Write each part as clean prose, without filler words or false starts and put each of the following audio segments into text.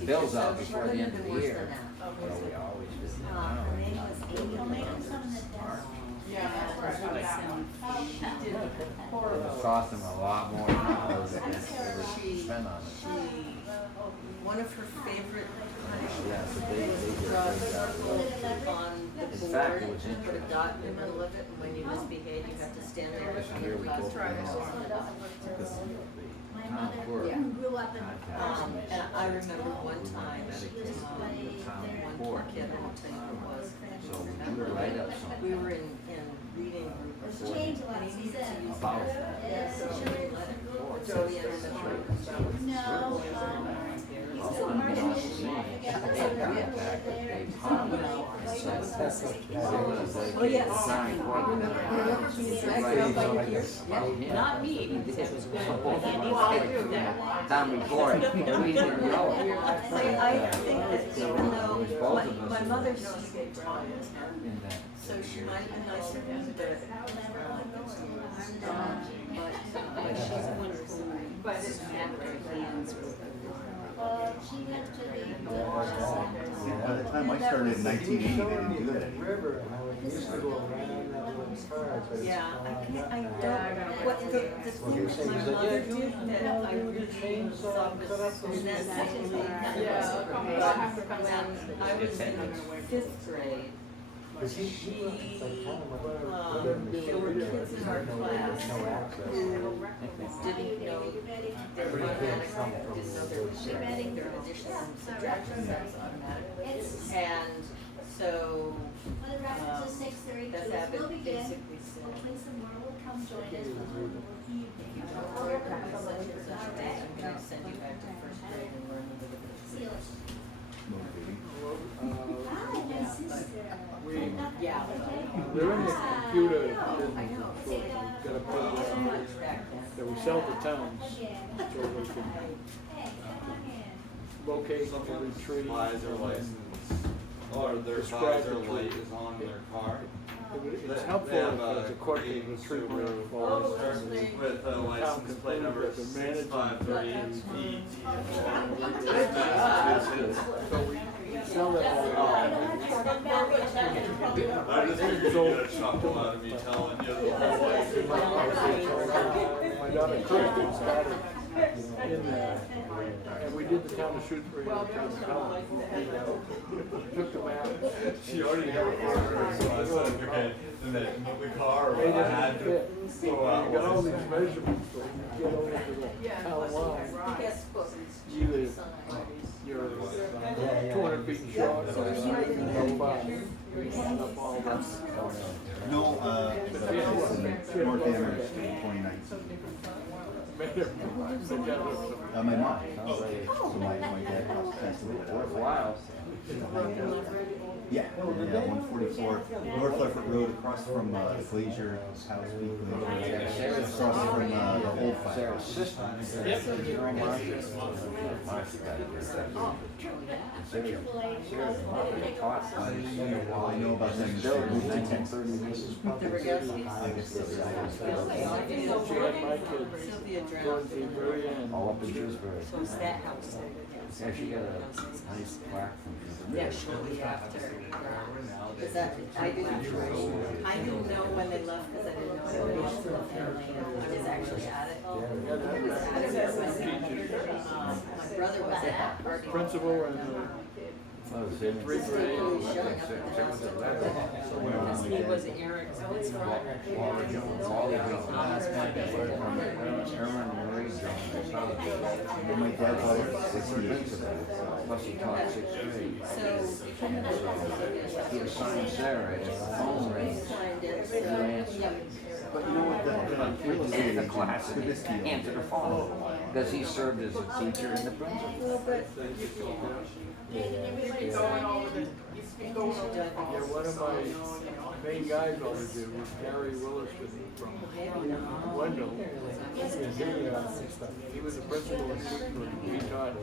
the bill's out before the end of the year. So we always visit them. Her name was Amy. Yeah, that's where I got that one. She did It horrible. cost them a lot more than all those that they spent on it. One of her favorite Yeah, so they did draw a a great job. circle on the In fact, it board, was put a interesting. dot in the middle of it, and when you misbehave, you have to stand there with Here your we class. go. Try this one. My Town mother clerk. grew up in And I remember one time, Medicaid one town poor court. kid, I won't tell you who it was. So we drew a write-up We something were in reading group It's before, changed a lot and he since needed to then. use about that. that. Yeah, So so we let it go. So we ended up writing about it. No, Also, so I'm Marshall, not I seeing forget they what got they back were that there. they hung it. So it was like Oh, yes. a sign for them. Remember she dragged her up by your ears? About him. Not me. It was supposed to be Well, I like do that. time before it, and we didn't know it. I think that even though my mother, she's In that. so she might have been nicer than the, but she's one who, But it's after hands were. She went to the. By the time I started in 1980, they didn't do that anymore. River, how it used to go around that little cars, but it's Yeah, I don't, what the thing that my mother did that I really thought was necessary. Yeah, I'll have to come down. When I was in fifth grade, Cause he she, like kind of like, there were kids in our class no access. who didn't know their automatic, didn't know there was their addition and subtraction, that was automatic. And so, Well, the reference is 6:30, that's we'll Abbott begin. basically said, Hopefully some more will come join us for the evening. if you don't work on such and such a day, I'm gonna send you back to first grade and learn a little bit. See you later. Motivating. Hi, my sister. Yeah. They're in the computer I business, know. so we've got to put So it much back then. that we sell to towns, Again. so we can Hey, come on in. locate and Sometimes retrieve. visor license, or their Describe visor the light tree. is on their car. It's helpful as a court to retrieve where it falls. With a license plate number That the manager- 6538 So we sell that all. I just think you're gonna chuckle out of me telling you the whole license. My daughter Kristen started in there, and we did the town of Shrewsbury. Took them out. She already had a order, so I said, okay, and then the car, They I had didn't to fit. go You out. got all these measurements, so you get over to the town line. Yes, book. Either you're 200 feet short, or you're about up all this. No, North Amherst in 2019. My mom. So my dad passed away. Worthwhile. Yeah, 144 North Leverett Road, across from Glacier House, across from the old fire. Sarah's sister. You know Marcia? Marcia got it. Sarah's mother taught us. I know about them. Bill was 1930. The Rogalskis? I guess that's She had my kids Sylvia going drowned. to the very end. All up in Shrewsbury. So it's that house. Yeah, she got a nice plaque from Shrewsbury. Yeah, shortly after. Cause I didn't know when they left, cause I didn't know anybody else in the family, and I was actually at it. My brother was at party. Principal and Oh, the same. Three grades. Showing up at the house. Because he was Eric's best friend. Laura Jones, all the Herman and Marie Jones. And my dad bought it for 60 years. Plus he taught sixth grade. So, He was signing Sarah at the phone rang. signed it, You answered. so, But you know what, the real estate The agent class for this deal. answered the phone because he served as a teacher in the principal. yeah, one of my main guys always did was Gary Williston from Wendell. He was the principal in Shrewsbury. He taught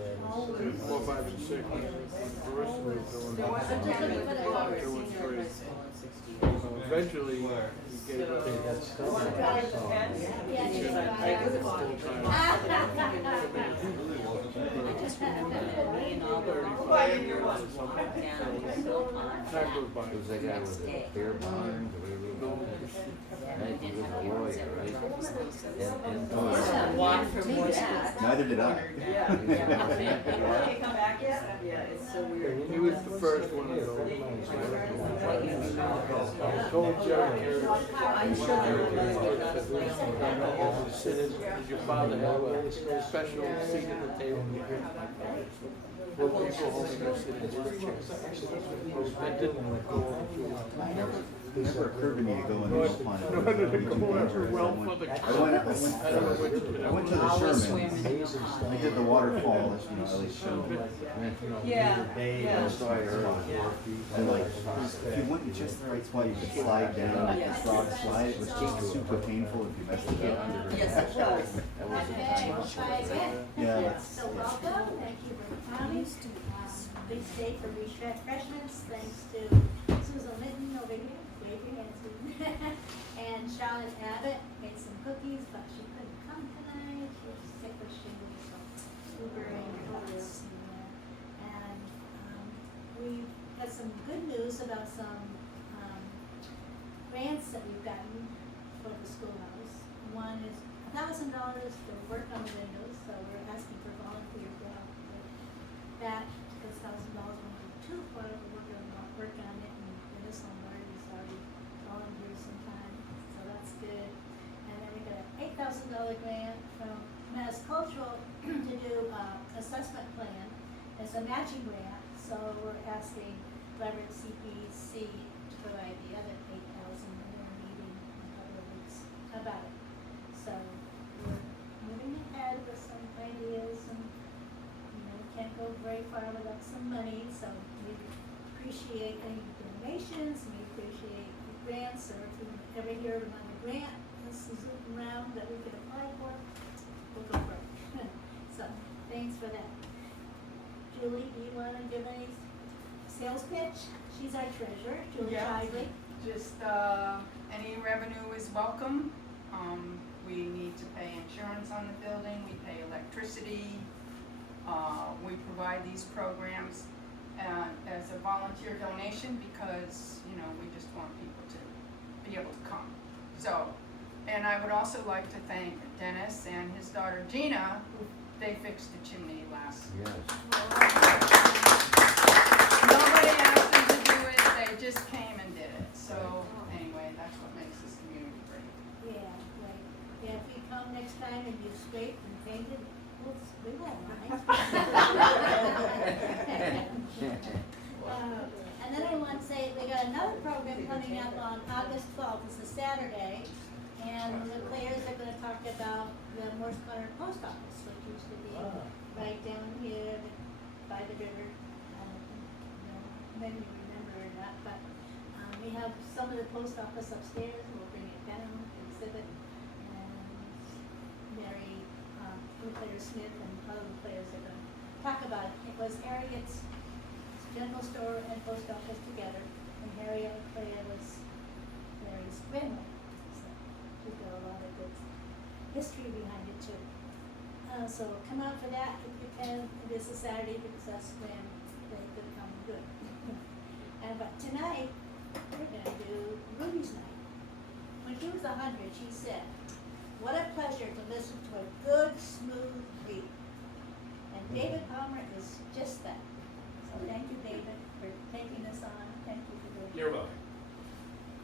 4, 5, and 6. Bruce was doing 2 and 3. Eventually, he gave up. I just remember me and all the fire or something. Yeah. So time goes by. It was that guy with the beer barn, the way we were. Right, he was a lawyer, right? Walk from that. Neither did I. Yeah. Okay, come back yet? Yeah, it's so weird. He was the first one of those. Told Jerry here. I'm sure there was Did your father have a special seat at the table? For people holding their seat in his chair. That didn't go over too well. Never occurred to me to go in there upon it. Nor did it go over well for the I went to the Sherman. I did the waterfall, you know, at least show. Yeah. That's why I heard. And like, if you went in just the right spot, you could slide down, Yes. frog slide. It was just super painful if you messed it up. Yes, it was. That was the Okay, time. we'll try again. Yeah, that's, So welcome, thank you for coming. Big day for refreshments, thanks to Susan Linton over here, wave your hand, Susan. And Charlotte Abbott made some cookies, but she couldn't come tonight, she was sick with shingles, so Ubering over this. And, we had some good news about some, grants that we've gotten for the schoolhouse. One is $1,000 for work on the windows, so we're asking for volunteers to help with that, because $1,000 won't be too far, but we're gonna work on it, and Dennis Lombardi has already volunteered some time, so that's good. And then we got an $8,000 grant from Mass Cultural to do, assessment plan. It's a matching grant, so we're asking Leverett CPC to provide the other $8,000, and they're meeting in a couple of weeks about it. So we're moving ahead with some ideas, and can't go very far without some money, so we appreciate any donations, we appreciate the grants, or if you ever hear of another grant, this is around that we could apply for, we'll go for it. So, thanks for that. Julie, do you wanna give any sales pitch? She's our treasurer, Julie Yeah. Shively. Just, any revenue is welcome. We need to pay insurance on the building, we pay electricity. We provide these programs as a volunteer donation because, we just want people to be able to come. So, and I would also like to thank Dennis and his daughter Gina, who they fixed the chimney last. Yes. Nobody asked them to do it, they just came and did it. So, anyway, that's what makes this community great. Yeah, right. Yeah, if you come next time and you scraped and painted, we won't mind. And then I want to say, we got another program coming up on August 12th, it's a Saturday, and the players are gonna talk about the Morse Corner Post Office, which used to be right down here by the river. I don't know, maybe you remember or not, but, we have some of the post office upstairs, we'll bring it down, exhibit, and Mary, Claire Smith and other players are gonna talk about it. It was Harriet's general store and post office together, and Harriet and Claire was Mary's grandmother. So we've got a lot of good history behind it too. So come out for that if you can. It is a Saturday because that's when they could come good. But tonight, we're gonna do Ruby's night. When she was 100, she said, "What a pleasure to listen to a good, smooth read." And David Palmer is just that. So thank you, David, for taking this on. Thank you for doing it. You're welcome.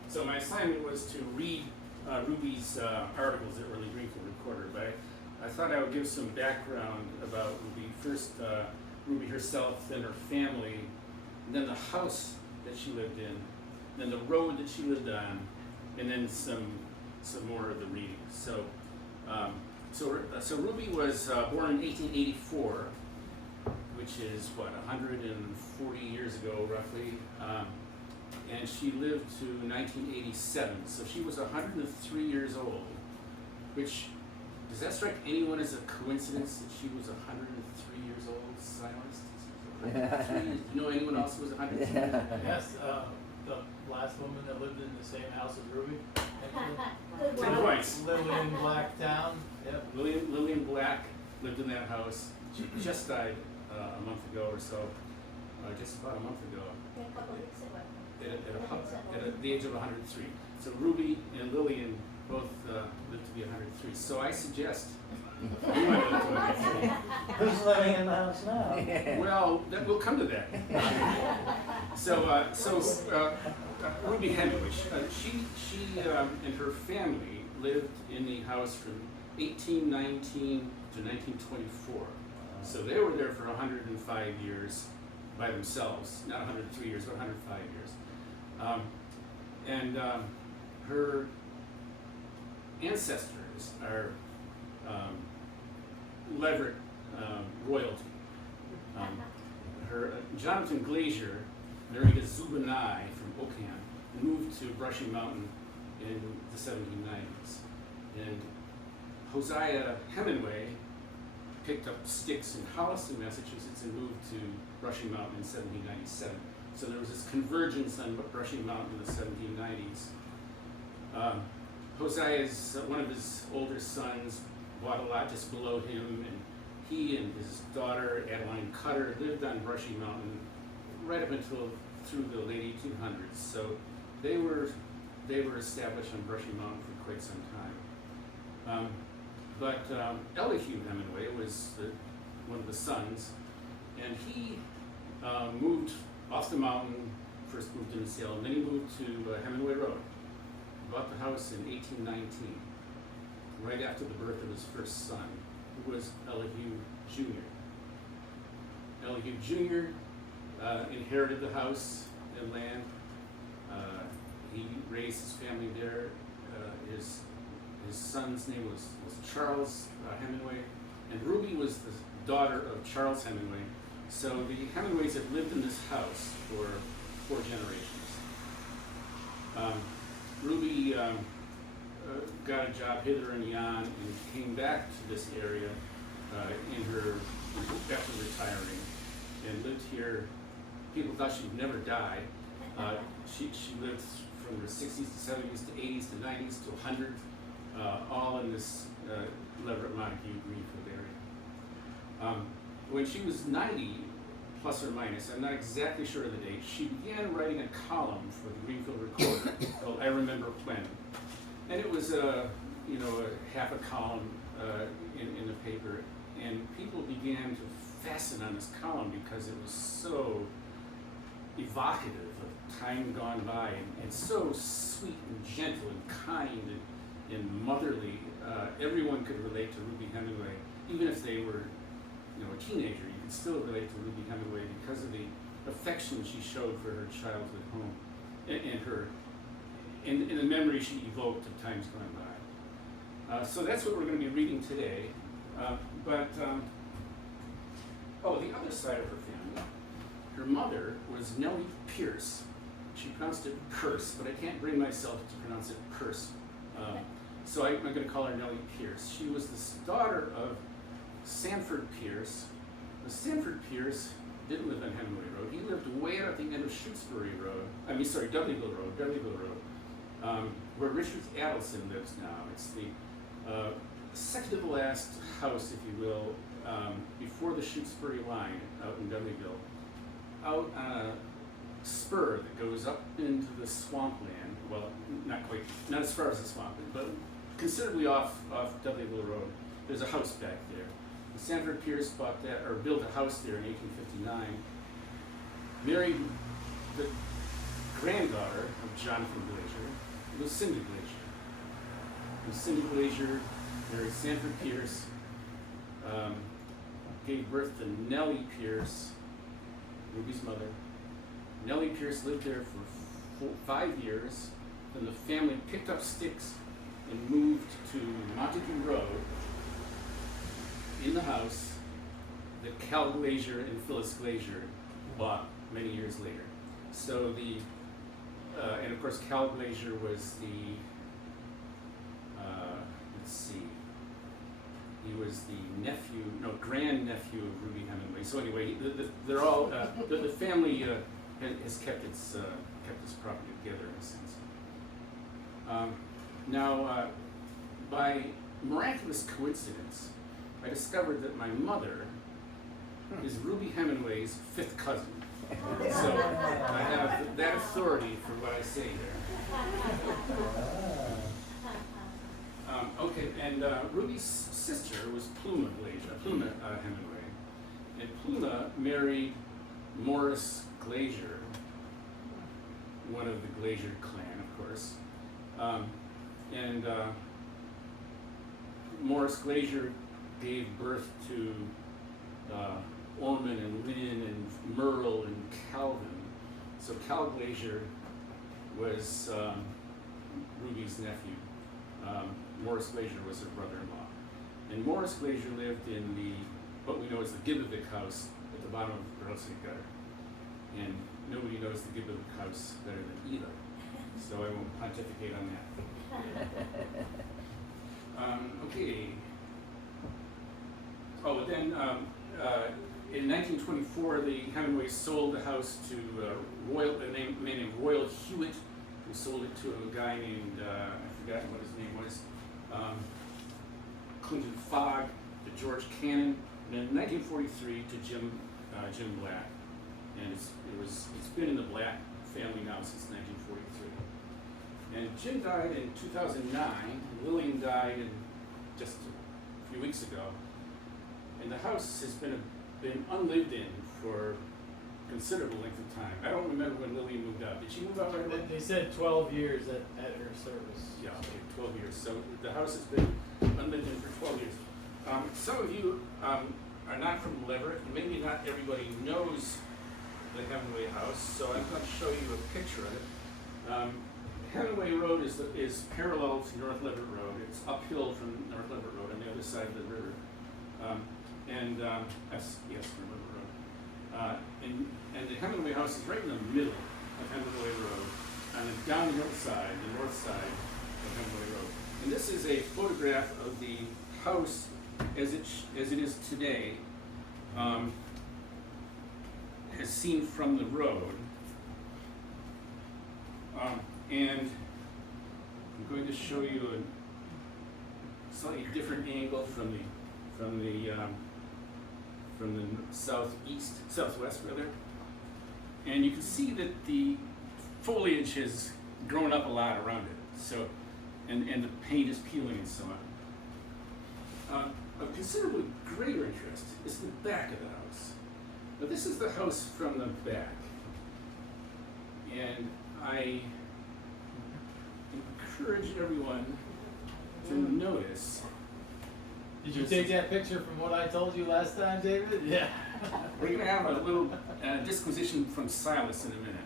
So my assignment was to read Ruby's articles that were in the Greenfield Recorder, but I thought I would give some background about Ruby. First, Ruby herself, then her family, and then the house that she lived in, then the road that she lived on, and then some more of the reading. So Ruby was born in 1884, which is what, 140 years ago roughly, and she lived to 1987. So she was 103 years old, which, does that strike anyone as a coincidence that she was 103 years old, Silas? Do you know anyone else who was 103? Yes, the last woman that lived in the same house as Ruby. Good Ten one. points. Lillian Blacktown, yep. Lillian Black lived in that house. She just died a month ago or so. just about a month ago A couple of weeks ago. at the age of 103. So Ruby and Lillian both lived to be 103. So I suggest you might live to 103. Who's living in the house now? Well, we'll come to that. Ruby Hemenway, she and her family lived in the house from 1819 to 1924. So they were there for 105 years by themselves, not 103 years, but 105 years. Her ancestors are Leverett royalty. Jonathan Glazier married a Zubanai from Ockham and moved to Brushy Mountain in the 1790s. And Hosea Hemenway picked up sticks in Holliston, Massachusetts, and moved to Brushy Mountain in 1797. So there was this convergence on Brushy Mountain in the 1790s. Hosea's, one of his older sons, bought a lot just below him, and he and his daughter, Adeline Cutter, lived on Brushy Mountain right up until through the late 1800s. So they were established on Brushy Mountain for quite some time. Elihu Hemenway was one of the sons, and he moved off the mountain, first moved into Salem, then he moved to Hemenway Road, bought the house in 1819, right after the birth of his first son, who was Elihu Jr. Elihu Jr. Inherited the house and land. He raised his family there. His son's name was Charles Hemenway, and Ruby was the daughter of Charles Hemenway. So the Hemenways had lived in this house for 4 generations. Ruby got a job hither and yon and came back to this area after retiring and lived here. People thought she'd never die. She lived from the 60s to 70s to 80s to 90s to 100, all in this Leverett, Montague, Greenfield area. When she was 90, plus or minus, I'm not exactly sure of the date, she began writing a column for the Greenfield Recorder called I Remember When. And it was a half a column in the paper, and people began to fasten on this column because it was so evocative of time gone by, and so sweet and gentle and kind and motherly. Everyone could relate to Ruby Hemenway, even if they were a teenager. You could still relate to Ruby Hemenway because of the affection she showed for her childhood home and the memory she evoked of times gone by. So that's what we're going to be reading today. The other side of her family, her mother was Nellie Pierce. She pronounced it Pierce, but I can't bring myself to pronounce it Pierce. So I'm going to call her Nellie Pierce. She was the daughter of Sanford Pierce. Sanford Pierce didn't live on Hemenway Road. He lived way out at the end of Shutesbury Road. Dudleyville Road, where Richard Adelson lives now. It's the second to the last house, if you will, before the Shutesbury line out in Dudleyville, out on a spur that goes up into the swampland. Well, not as far as the swampland, but considerably off Dudleyville Road. There's a house back there. Sanford Pierce bought that, or built a house there in 1859. Married the granddaughter of Jonathan Glazier, Lucinda Glazier. Lucinda Glazier married Sanford Pierce, gave birth to Nellie Pierce, Ruby's mother. Nellie Pierce lived there for 5 years. Then the family picked up sticks and moved to Montague Road in the house that Cal Glazier and Phyllis Glazier bought many years later. So and of course Cal Glazier was the, he was the grandnephew of Ruby Hemenway. So anyway, they're all, the family has kept its property together in a sense. By miraculous coincidence, I discovered that my mother is Ruby Hemenway's 5th cousin. So I have that authority for what I say there. Okay, and Ruby's sister was Pluma Hemenway, and Pluma married Morris Glazier, one of the Glazier clan, of course, and Morris Glazier gave birth to Orman and Lynn and Merle and Calvin. So Cal Glazier was Ruby's nephew. Morris Glazier was her brother-in-law. And Morris Glazier lived in what we know as the Gibovic house at the bottom of the Rossi gutter. And nobody knows the Gibovic house better than either. So I won't pontificate on that. Okay. Oh, then in 1924, the Hemenways sold the house to a man named Royal Hewitt, who sold it to a guy named, I forgot what his name was, Clinton Fogg, to George Cannon, and in 1943 to Jim Black. And it's been in the Black family now since 1943. And Jim died in 2009, and Lillian died just a few weeks ago. And the house has been unlived in for considerable length of time. I don't remember when Lillian moved out. Did she move out right away? They said 12 years at her service. Yeah, okay, 12 years. So the house has been unlived in for 12 years. Some of you are not from Leverett, and maybe not everybody knows the Hemenway house, so I'm going to show you a picture of it. Hemenway Road is parallel to North Leverett Road. It's uphill from North Leverett Road on the other side of the river. Yes, North Leverett Road. And the Hemenway house is right in the middle of Hemenway Road, on the downhill side, the north side of Hemenway Road. And this is a photograph of the house as it is today, as seen from the road. And I'm going to show you a slightly different angle from the southwest rather. And you can see that the foliage has grown up a lot around it. So, and the paint is peeling and so on. Of considerably greater interest is the back of the house. Now this is the house from the back. And I encourage everyone to notice. Did you take that picture from what I told you last time, David? Yeah. We're going to have a little disquisition from Silas in a minute.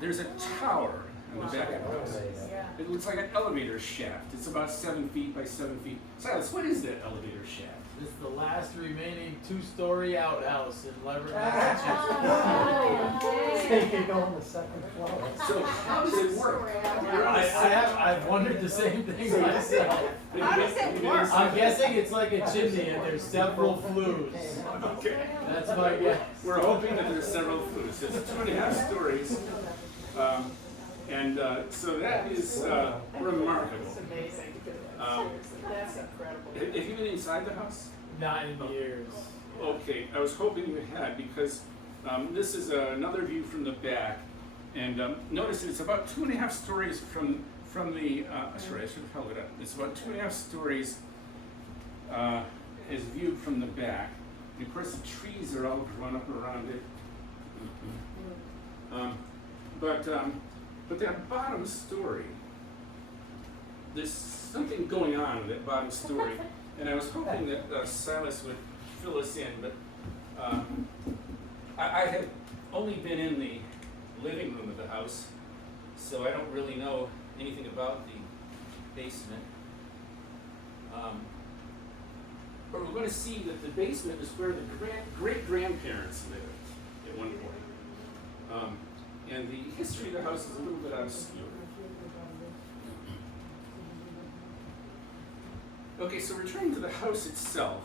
There's a tower in the back of the house. It looks like an elevator shaft. It's about 7 feet by 7 feet. Silas, what is that elevator shaft? It's the last remaining 2-story outhouse in Leverett, Massachusetts. Oh, So you can go on the second floor. So how does it work? I've wondered the same thing myself. How does it work? I'm guessing it's like a chimney and there's several flues. Okay. That's my guess. We're hoping that there's several flues. It's 2.5 stories. So that is remarkable. It's amazing. That's incredible. Have you been inside the house? Not in years. Okay, I was hoping you had, because this is another view from the back. And notice it's about 2.5 stories from the, sorry, I should have held it up. It's about 2.5 stories as viewed from the back. And of course the trees are all grown up around it. But that bottom story, there's something going on in that bottom story. And I was hoping that Silas would fill us in, but I have only been in the living room of the house, so I don't really know anything about the basement. But we're going to see that the basement is where the great-grandparents lived at one point. And the history of the house is a little bit obscure. Okay, so returning to the house itself,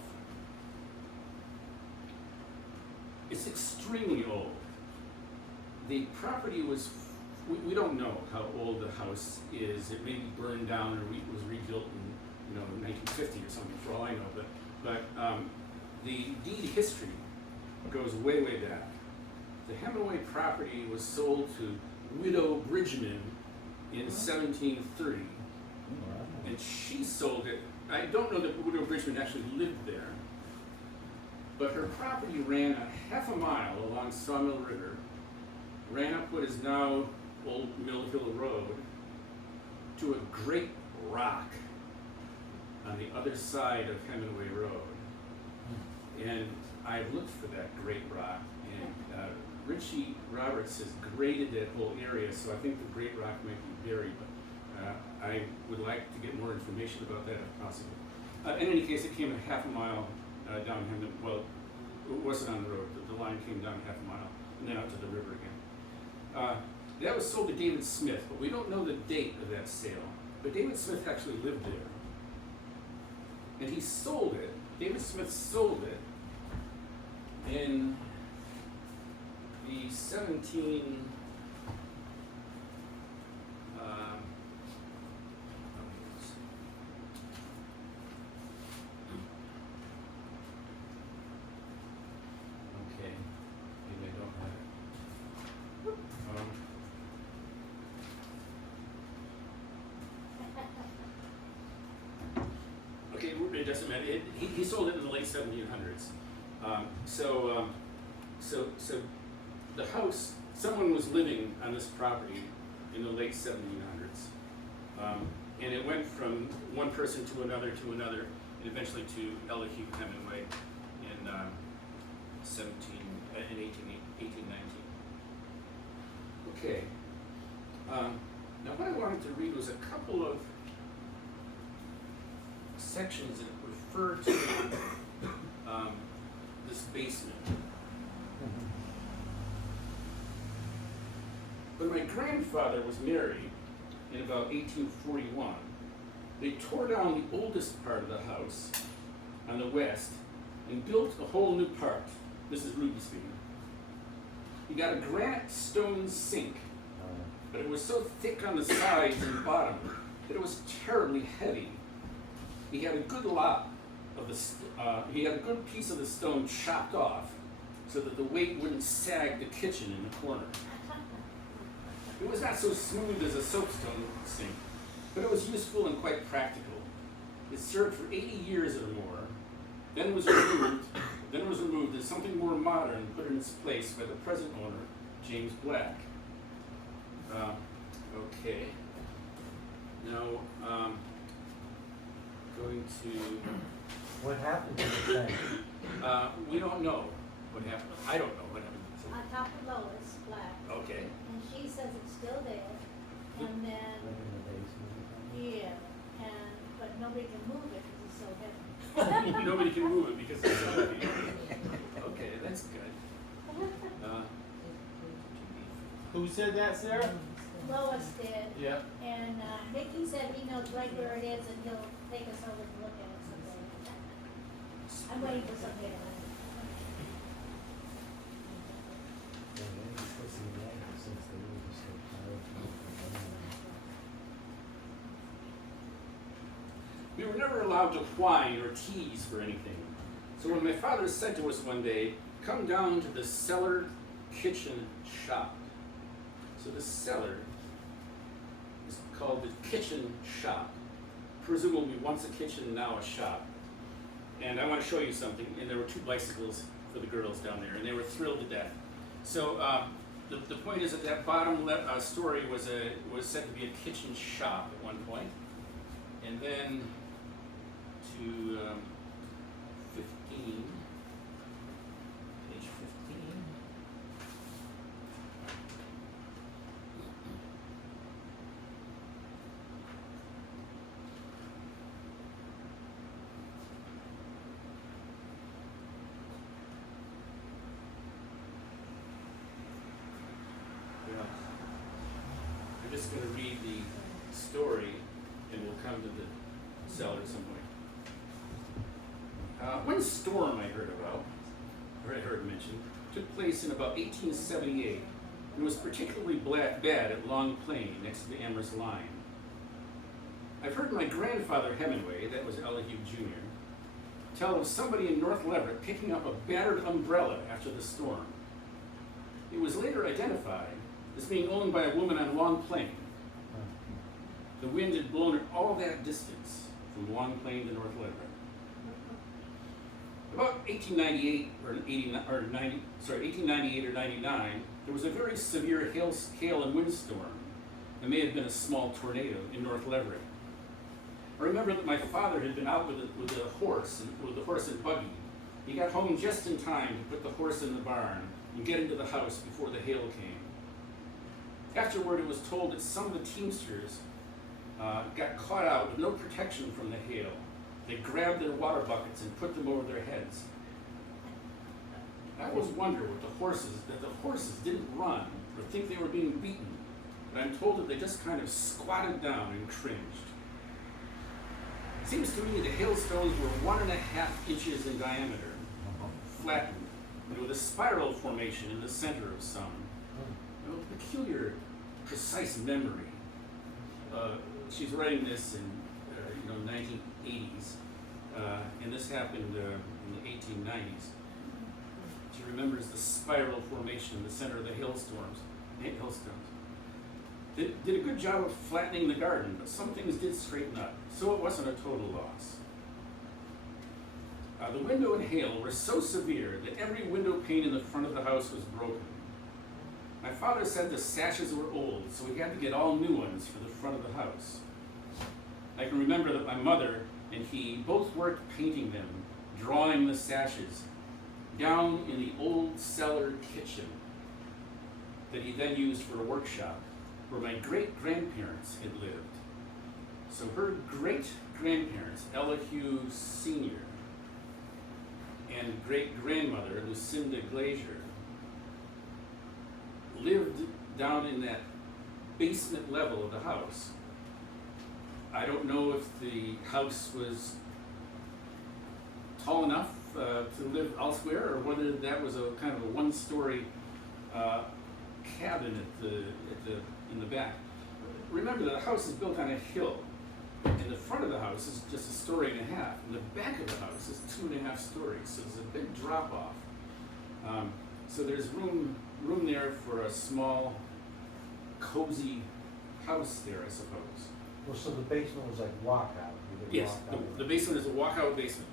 it's extremely old. The property was, we don't know how old the house is. It may be burned down or was rebuilt in 1950 or something, for all I know. But the deed history goes way, way back. The Hemenway property was sold to Widow Bridgman in 1730, and she sold it. I don't know that Widow Bridgman actually lived there, but her property ran a half a mile along Sawmill River, ran up what is now Old Mill Hill Road to a great rock on the other side of Hemenway Road. And I looked for that great rock, and Richie Roberts has graded that whole area, so I think the great rock might be buried, but I would like to get more information about that if possible. In any case, it came a half a mile down Hemenway. Well, it wasn't on the road, the line came down half a mile and then out to the river again. That was sold to David Smith, but we don't know the date of that sale. But David Smith actually lived there. And he sold it, David Smith sold it in the 17, okay, maybe I don't have it. Okay, it doesn't matter. He sold it in the late 1700s. So the house, someone was living on this property in the late 1700s. And it went from one person to another, and eventually to Elihu Hemenway in 1819. Okay. Now what I wanted to read was a couple of sections that refer to this basement. When my grandfather was married in about 1841, they tore down the oldest part of the house on the west and built a whole new part. This is Rubies speaking. He got a granite stone sink, but it was so thick on the sides and bottom that it was terribly heavy. He had a good lot of he had a good piece of the stone chopped off so that the weight wouldn't sag the kitchen in the corner. It was not so smooth as a soapstone sink, but it was useful and quite practical. It served for 80 years or more, then was removed and something more modern put in its place by the present owner, James Black. Okay. Now, going to... What happened to the thing? we don't know what happened. I don't know what happened. I talked to Lois Black, Okay. and she says it's still there, and then, Like in the basement? yeah, but nobody can move it because it's so heavy. Nobody can move it because it's so heavy. Okay, that's good. Who said that, Sarah? Lois did, Yeah. and Mickey said he knows right where it is, and he'll take us over to look at it someday. I'm waiting for something. We were never allowed to whine or tease for anything. So when my father said to us one day, "Come down to the cellar kitchen shop." So the cellar is called the kitchen shop. Presumably once a kitchen, now a shop. And I want to show you something. And there were 2 bicycles for the girls down there, and they were thrilled to death. So the point is that bottom story was said to be a kitchen shop at one point. And then to 15, page 15. I'm just going to read the story, and we'll come to the cellar at some point. One storm I heard about, or I heard mentioned, took place in about 1878, and was particularly bad at Long Plain, next to the Amherst line. I've heard my grandfather Hemenway, that was Elihu Jr., tell of somebody in North Leverett picking up a battered umbrella after the storm. It later identified as being owned by a woman on Long Plain. The wind had blown it all that distance from Long Plain to North Leverett. About 1898 or 1898 or 99, there was a very severe hail and windstorm. It may have been a small tornado in North Leverett. I remember that my father had been out with the horse and buggy. He got home just in time to put the horse in the barn and get into the house before the hail came. Afterward, it was told that some of the teamsters got caught out with no protection from the hail. They grabbed their water buckets and put them over their heads. I always wonder that the horses didn't run or think they were being beaten, but I'm told that they just kind of squatted down and cringed. It seems to me the hailstones were 1.5 inches in diameter, flattened, and with a spiral formation in the center of some. A peculiar, precise memory. She's writing this in 1980s, and this happened in the 1890s. She remembers the spiral formation in the center of the hailstones. They did a good job of flattening the garden, but some things did straighten up, so it wasn't a total loss. The window and hail were so severe that every window pane in the front of the house was broken. My father said the sashes were old, so we had to get all new ones for the front of the house. I can remember that my mother and he both worked painting them, drawing the sashes, down in the old cellar kitchen that he then used for a workshop, where my great-grandparents had lived. So her great-grandparents, Ella Hugh Sr., and great-grandmother, Lucinda Glazier, lived down in that basement level of the house. I don't know if the house was tall enough to live elsewhere, or whether that was a kind of a one-story cabin in the back. Remember that the house is built on a hill, and the front of the house is just 1.5 stories, and the back of the house is 2.5 stories, so there's a big drop-off. So there's room there for a small, cozy house there, I suppose. Well, so the basement was like walkout. You could Yes, walk out. the basement is a walkout basement.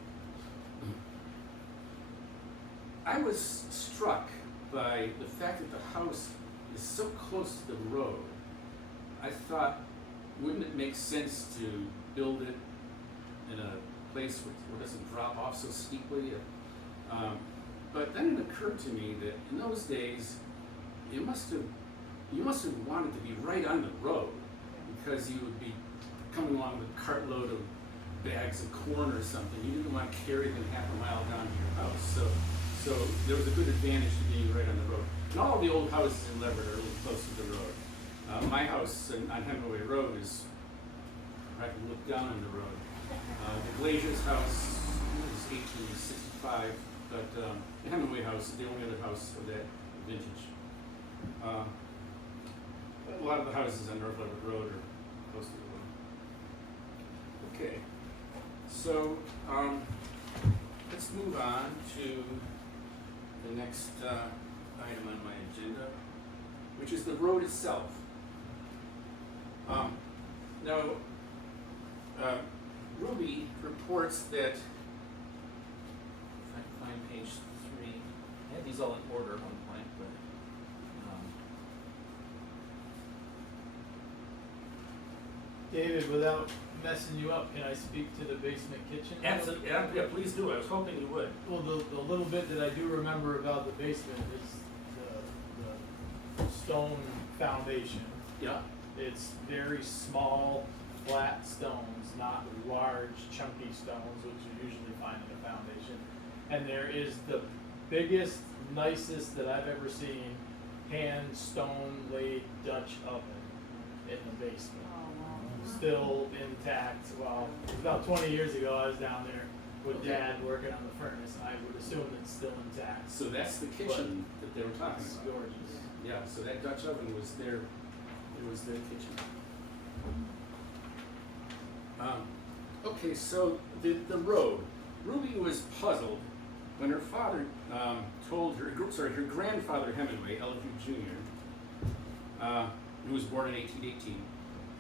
I was struck by the fact that the house is so close to the road. I thought, wouldn't it make sense to build it in a place where it doesn't drop off so steeply? But then it occurred to me that in those days, you must have wanted to be right on the road, because you would be coming along with a cartload of bags of corn or something. You didn't want to carry them 1/2 mile down to your house. So there was a good advantage to being right on the road. And all the old houses in Leverett are a little close to the road. My house on Hemenway Road is, I can look down on the road. The Glazier's house is 1865, but the Hemenway house is the only other house of that vintage. A lot of the houses on North Leverett Road are close to the road. Okay, so let's move on to the next item on my agenda, which is the road itself. Now, Ruby reports that, if I can find page 3, I had these all in order at one point, but David, without messing you up, can I speak to the basement kitchen? absolutely, yeah, please do. I was hoping you would. Well, the little bit that I do remember about the basement is the stone foundation. Yeah. It's very small, flat stones, not large, chunky stones, which you usually find in a foundation. And there is the biggest, nicest that I've ever seen hand stone laid Dutch oven in the basement. Still intact. Well, it was about 20 years ago I was down there with Dad working on the furnace, and I would assume it's still intact. So that's the kitchen that they were talking It's about. gorgeous. Yeah, so that Dutch oven was their kitchen. Okay, so the road. Ruby was puzzled when her father told her, her grandfather Hemenway, L.F.U. Jr., who was born in 1818,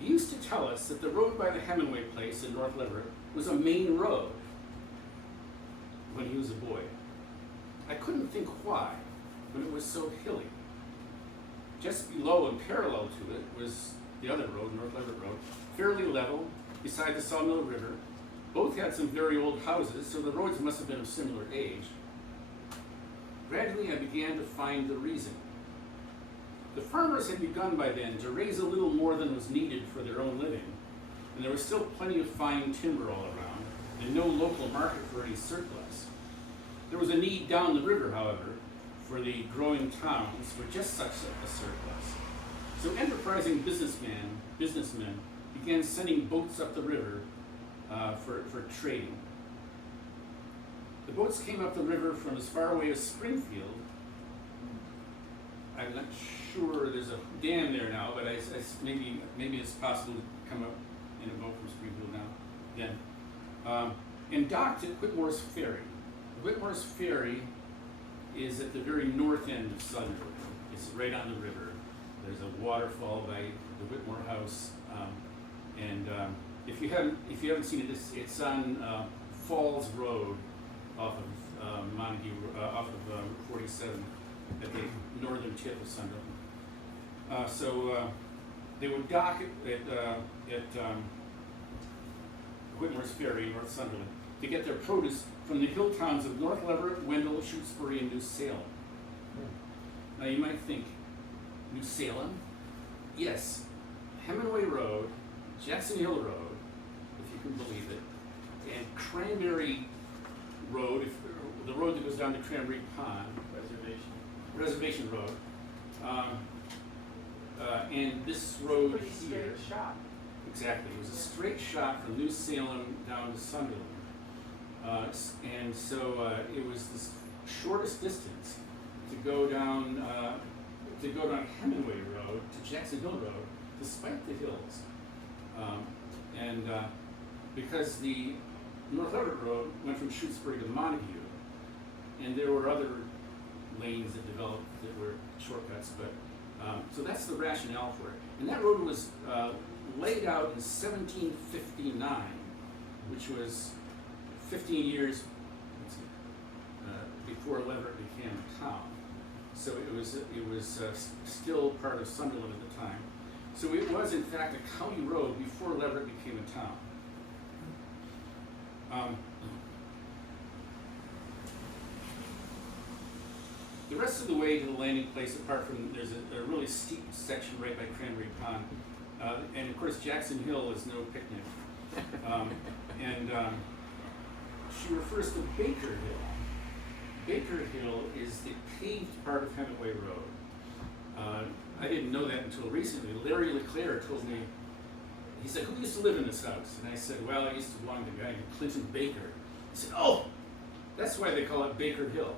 he used to tell us that the road by the Hemenway place in North Leverett was a main road when he was a boy. I couldn't think why, when it was so hilly. Just below and parallel to it was the other road, North Leverett Road, fairly level, beside the Sawmill River. Both had some very old houses, so the roads must have been of similar age. Gradually, I began to find the reason. The farmers had begun by then to raise a little more than was needed for their own living, and there was still plenty of fine timber all around, and no local market for any surplus. There was a need down the river, however, for the growing towns for just such a surplus. So enterprising businessmen began sending boats up the river for trading. The boats came up the river from as far away as Springfield. I'm not sure, there's a dam there now, but maybe it's possible to come up in a boat from Springfield now, again. And docked at Whitmore's Ferry. Whitmore's Ferry is at the very north end of Sunderland. It's right on the river. There's a waterfall by the Whitmore House, if you haven't seen it, it's on Falls Road off of Montague, off of 47 at the northern tip of Sunderland. So they would dock at Whitmore's Ferry, North Sunderland, to get their produce from the hill towns of North Leverett, Wendell, Shutesbury, and New Salem. Now you might think, New Salem? Yes, Hemenway Road, Jackson Hill Road, if you can believe it, and Cranberry Road, the road that goes down to Cranberry Pond. Reservation Road. And this road Pretty here. straight shot. Exactly, it was a straight shot from New Salem down to Sunderland. And so it was the shortest distance to go down Hemenway Road to Jackson Hill Road, despite the hills. Because the North Leverett Road went from Shutesbury to Montague, and there were other lanes that developed that were shortcuts, but so that's the rationale for it. And that road was laid out in 1759, which was 15 years before Leverett became a town. So it was still part of Sunderland at the time. So it was in fact a county road before Leverett became a town. The rest of the way to the landing place, apart from there's a really steep section right by Cranberry Pond, and of course Jackson Hill is no picnic. She refers to Baker Hill. Baker Hill is the paved part of Hemenway Road. I didn't know that until recently. Larry LeClaire told me, he said, "Who used to live in this house?" And I said, "Well, I used to belong to a guy named Clinton Baker." He said, "Oh, that's why they call it Baker Hill."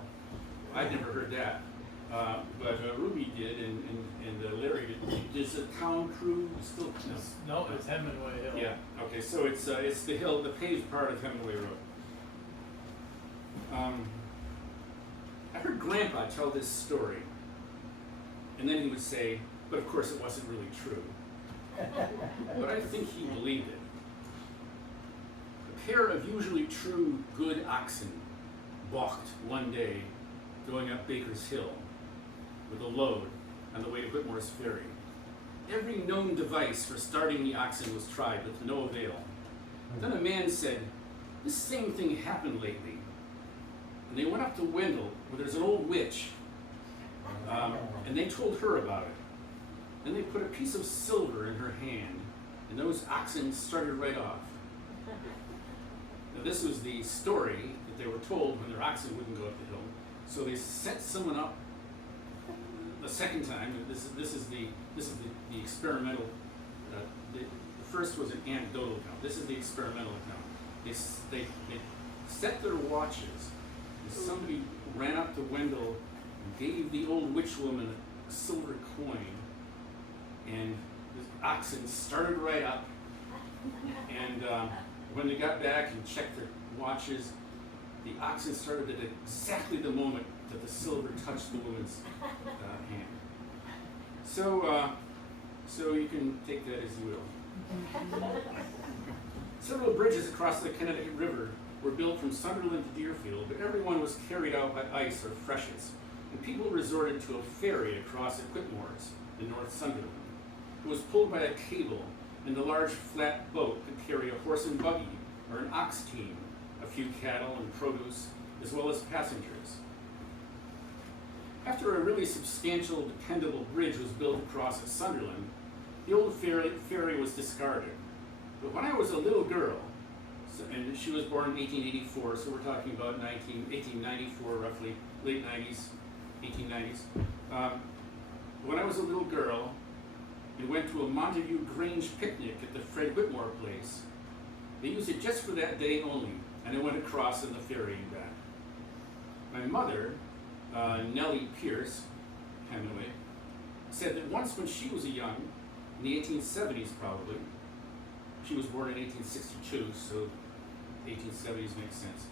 I'd never heard that. But Ruby did, and Larry did. Does the town crew still? No, it's Hemenway Hill. Yeah, okay, so it's the hill, the paved part of Hemenway Road. I heard Grandpa tell this story, and then he would say, but of course it wasn't really true. But I think he believed it. A pair of usually true, good oxen balked one day going up Baker's Hill with a load on the way to Whitmore's Ferry. Every known device for starting the oxen was tried, but to no avail. Then a man said, "This same thing happened lately." And they went up to Wendell, where there's an old witch, and they told her about it. Then they put a piece of silver in her hand, and those oxen started right off. Now this was the story that they were told when their oxen wouldn't go up the hill. So they sent someone up the second time. This is the experimental. The first was an anecdotal account. This is the experimental account. They set their watches. And somebody ran up to Wendell and gave the old witch woman a silver coin, and the oxen started right up. And when they got back and checked their watches, The oxen started at exactly the moment that the silver touched the woman's hand. So you can take that as you will. Several bridges across the Connecticut River were built from Sunderland to Deerfield, but everyone was carried out by ice or freshets, and people resorted to a ferry across at Whitmore's in North Sunderland. It was pulled by a cable, and the large flat boat could carry a horse and buggy or an ox team, a few cattle and produce, as well as passengers. After a really substantial, dependable bridge was built across at Sunderland, the old ferry was discarded. But when I was a little girl, and she was born in 1884, so we're talking about 1894 roughly, late 90s, 1890s. When I was a little girl, we went to a Montague Grange picnic at the Fred Whitmore place. They used it just for that day only, and I went across in the ferry and back. My mother, Nellie Pierce, Hemenway, said that once when she was young, in the 1870s probably, she was born in 1862, so 1870s makes sense.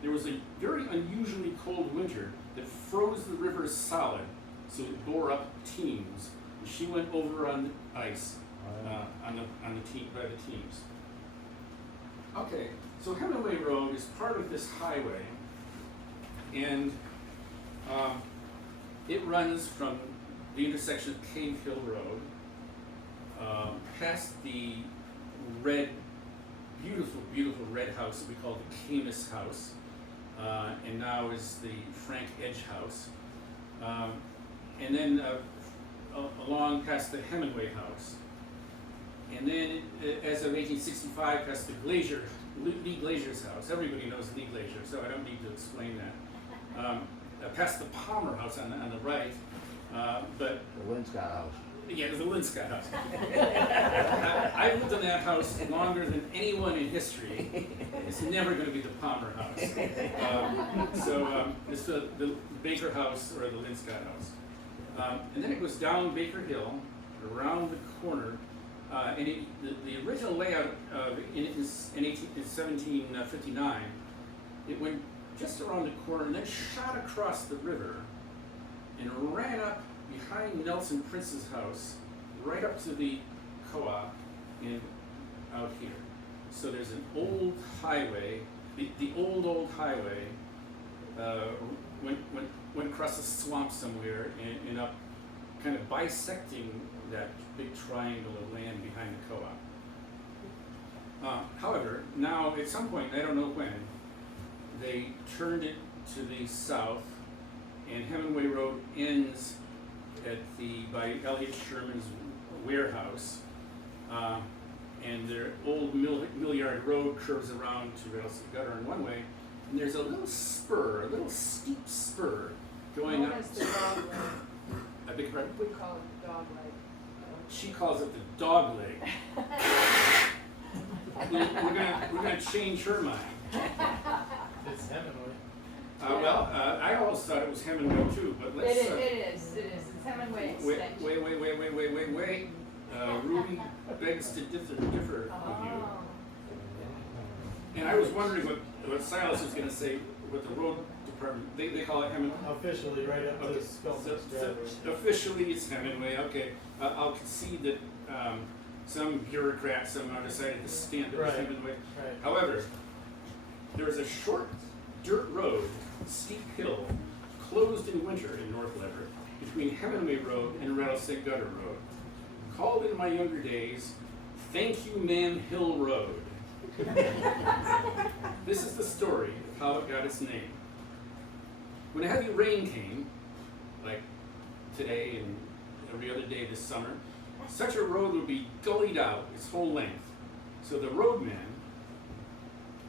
There was a very unusually cold winter that froze the river solid, so it bore up teams. And she went over on the ice by the teams. Okay, so Hemenway Road is part of this highway, and it runs from the intersection of Cave Hill Road, past the red, beautiful, beautiful red house that we call the Camus House, and now is the Frank Edge House, and then along past the Hemenway House, and then as of 1865 past the Lee Glazier's house. Everybody knows Lee Glazier, so I don't need to explain that. Past the Palmer House on the right, but The Linscott House. yeah, the Linscott House. I've lived in that house longer than anyone in history. It's never going to be the Palmer House. It's the Baker House or the Linscott House. And then it goes down Baker Hill, around the corner, and the original layout in 1759, it went just around the corner and then shot across the river and ran up behind Nelson Prince's house, right up to the co-op and out here. So there's an old highway, the old highway went across a swamp somewhere and up, kind of bisecting that big triangle of land behind the co-op. However, now at some point, I don't know when, they turned it to the south, and Hemenway Road ends by Elliott Sherman's warehouse, and their old Millyard Road curves around to Rattlesnake Gutter in one way, and there's a little steep spur going Known up. as the dog leg. I beg your pardon? We call it the dog leg. She calls it the dog leg. We're gonna change her mind. It's Hemenway. I always thought it was Hemenway too, but let's. It is. It's Hemenway extension. Wait. Ruby begs to differ with you. Oh. And I was wondering what Silas was going to say with the road department. They call it Hemenway. Officially, right up to Okay. the Spelman's driveway. Officially, it's Hemenway. Okay, I'll concede that some bureaucrat somehow decided to stamp it as Right. Hemenway. Right. However, there is a short dirt road, steep hill, closed in winter in North Leverett, between Hemenway Road and Rattlesnake Gutter Road, called in my younger days, Thank You Ma'am Hill Road. This is the story of how it got its name. When a heavy rain came, like today and every other day this summer, such a road would be gullied out its whole length. So the roadmen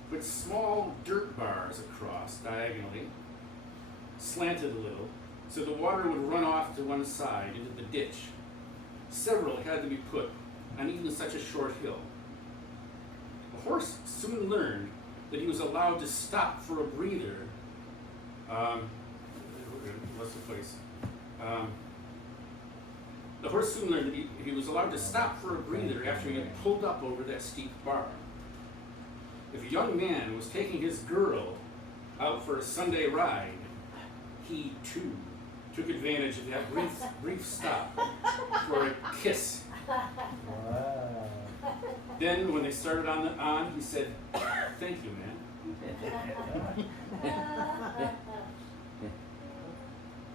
put small dirt bars across diagonally, slanted a little, so the water would run off to one side into the ditch. Several had to be put on even such a short hill. The horse soon learned that he was allowed to stop for a breather. What's the place? The horse soon learned that he was allowed to stop for a breather after he had pulled up over that steep bar. If a young man was taking his girl out for a Sunday ride, he too took advantage of that brief stop for a kiss. Wow. Then when they started on, he said, "Thank you, man."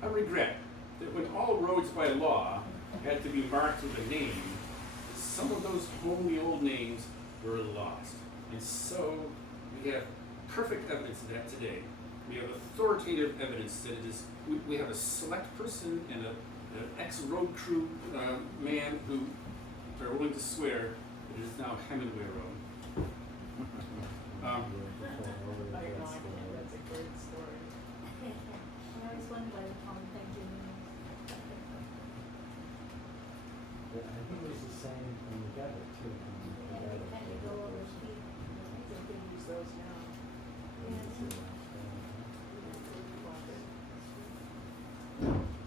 I regret that when all roads by law had to be marked with a name, some of those homely old names were lost. And so we have perfect evidence of that today. We have authoritative evidence that it is, we have a select person and an ex-road crew man who are willing to swear that it is now Hemenway Road. I know, that's a great story. I always wondered why they call them thank you names. Yeah, I think it was the same when we got it too. Yeah, they kind of go over speed. They could use those now.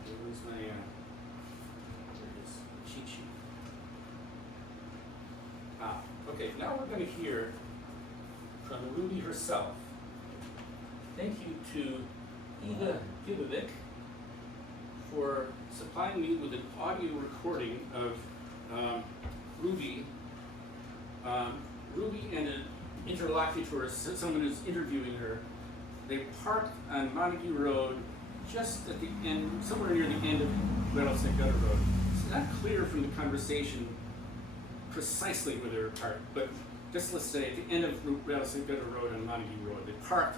Here's my, there it is, cheat sheet. Okay, now we're going to hear from Ruby herself. Thank you to Eva Gibovic for supplying me with an audio recording of Ruby. Ruby and an interlocutor, someone who's interviewing her, they parked on Montague Road just at the end, somewhere near the end of Rattlesnake Gutter Road. It's not clear from the conversation precisely where they were parked, but just let's say at the end of Rattlesnake Gutter Road and Montague Road, they parked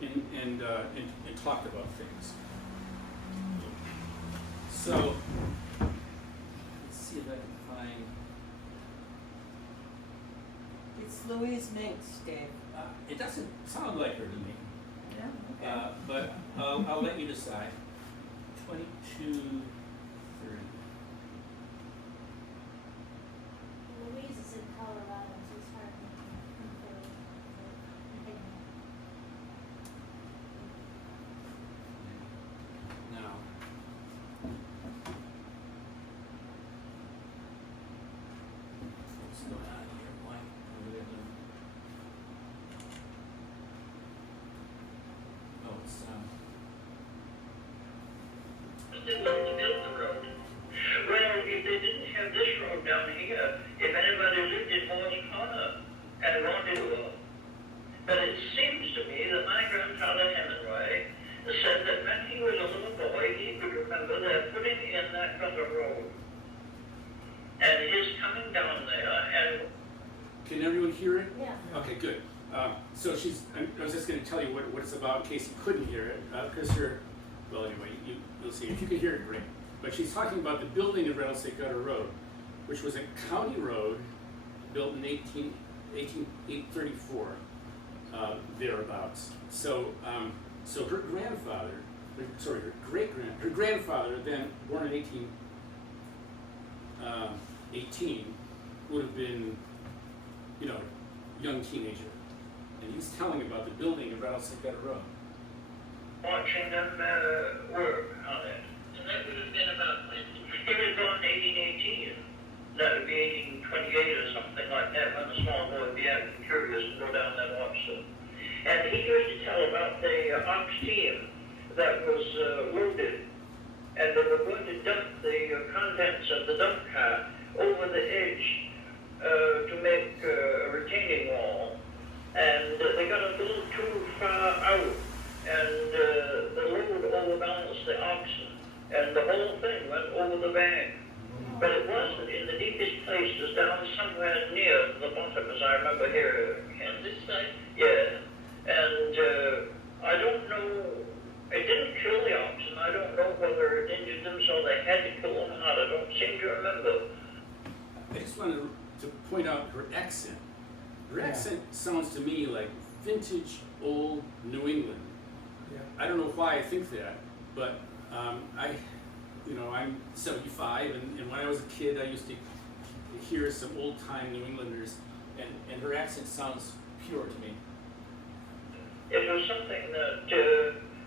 and talked about things. So, let's see if I can find. It's Louise Minx, Dave. It doesn't sound like her to me, Yeah, but I'll let you decide. 22:30. Louise is in Colorado, so it's hard to Now. What's going on here? Why? Oh, it's They wanted to build the road. Well, if they didn't have this road down here, if anybody lived in Moore's Corner and wanted to, but it seems to me that my grandfather Hemenway said that when he was a little boy, he could remember they're putting in that gutter road. And his coming down there and... Can everyone hear it? Yeah. Okay, good. So I was just going to tell you what it's about in case you couldn't hear it, because well, anyway, you'll see. If you can hear it, great. But she's talking about the building of Rattlesnake Gutter Road, which was a county road built in 1834, thereabouts. So her grandfather, her grandfather, then born in 1818, would have been, young teenager. And he's telling about the building of Rattlesnake Gutter Road. watching them work on it. And that would have been about, he was born in 1818. That would be 1828 or something like that, when the small boy would be curious to go down there and watch them. And he used to tell about the ox team that was loaded, and they were going to dump the contents of the dump car over the edge to make a retaining wall. And they got a little too far out, and the load overbalanced the oxen, and the whole thing went over the bank. But it wasn't in the deepest places, down somewhere near the bottom, as I remember here, Kansas side. Yeah, and I don't know, it didn't kill the oxen. I don't know whether it injured them so they had to kill them or not. I don't seem to remember. I just wanted to point out her accent. Her accent sounds to me like vintage old New England. I don't know why I think that, but I'm 75, and when I was a kid, I used to hear some old-time New Englanders, and her accent sounds pure to me. It was something that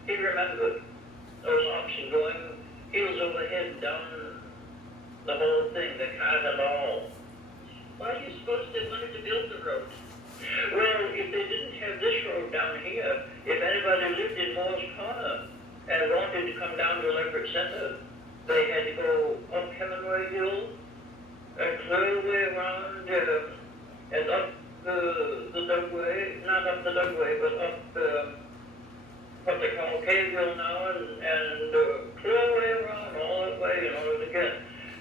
he remembered, those oxen going heels over head down the whole thing, the cart and all. Why do you suppose they wanted to build the road? Well, if they didn't have this road down here, if anybody lived in Moore's Corner and wanted to come down to Leverett Center, they had to go up Hemenway Hill and clear the way around and up the Dugway, not up the Dugway, but up what they call Cave Hill now, and clear the way around all that way in order to get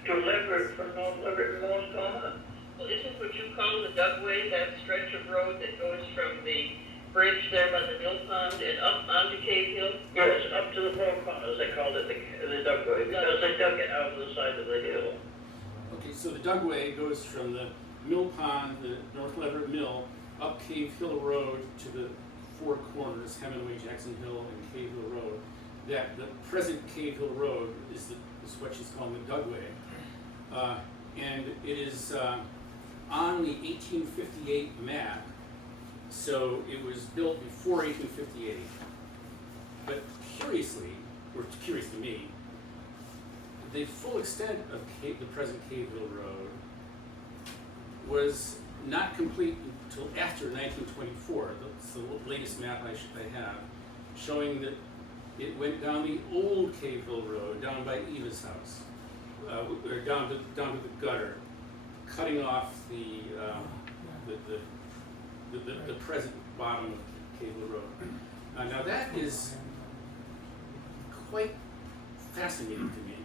to Leverett from North Leverett and Moore's Corner. Well, isn't what you call the Dugway that stretch of road that goes from the bridge there by the mill pond and up onto Cave Hill? Yes, up to the Four Corners. They called it the Dugway because they dug it out of the side of the hill. Okay, so the Dugway goes from the mill pond, the North Leverett Mill, up Cave Hill Road to the Four Corners, Hemenway, Jackson Hill, and Cave Hill Road. That the present Cave Hill Road is what she's calling the Dugway, and it is on the 1858 map. So it was built before 1858. But curiously, or curious to me, the full extent of the present Cave Hill Road was not complete until after 1924. That's the latest map I have, showing that it went down the old Cave Hill Road, down by Eva's house, or down to the gutter, cutting off the present bottom of Cave Hill Road. Now that is quite fascinating to me.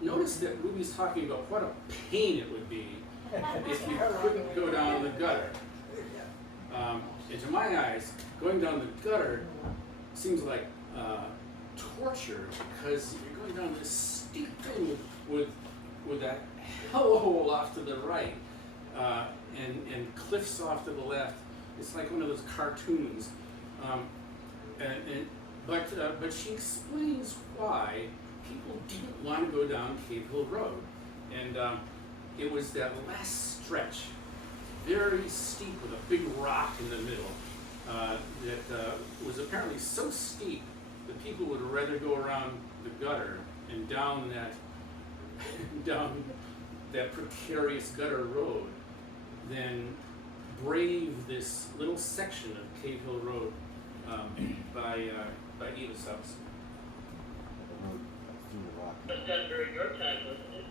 Notice that Ruby's talking about what a pain it would be if you couldn't go down the gutter. And to my eyes, going down the gutter seems like torture, because you're going down this steep thing with that hellhole off to the right, and cliffs off to the left. It's like one of those cartoons. But she explains why people didn't want to go down Cave Hill Road, and it was that last stretch, very steep with a big rock in the middle, that was apparently so steep that people would rather go around the gutter and down that precarious gutter road than brave this little section of Cave Hill Road by Eva's house. It was done during your time, wasn't it?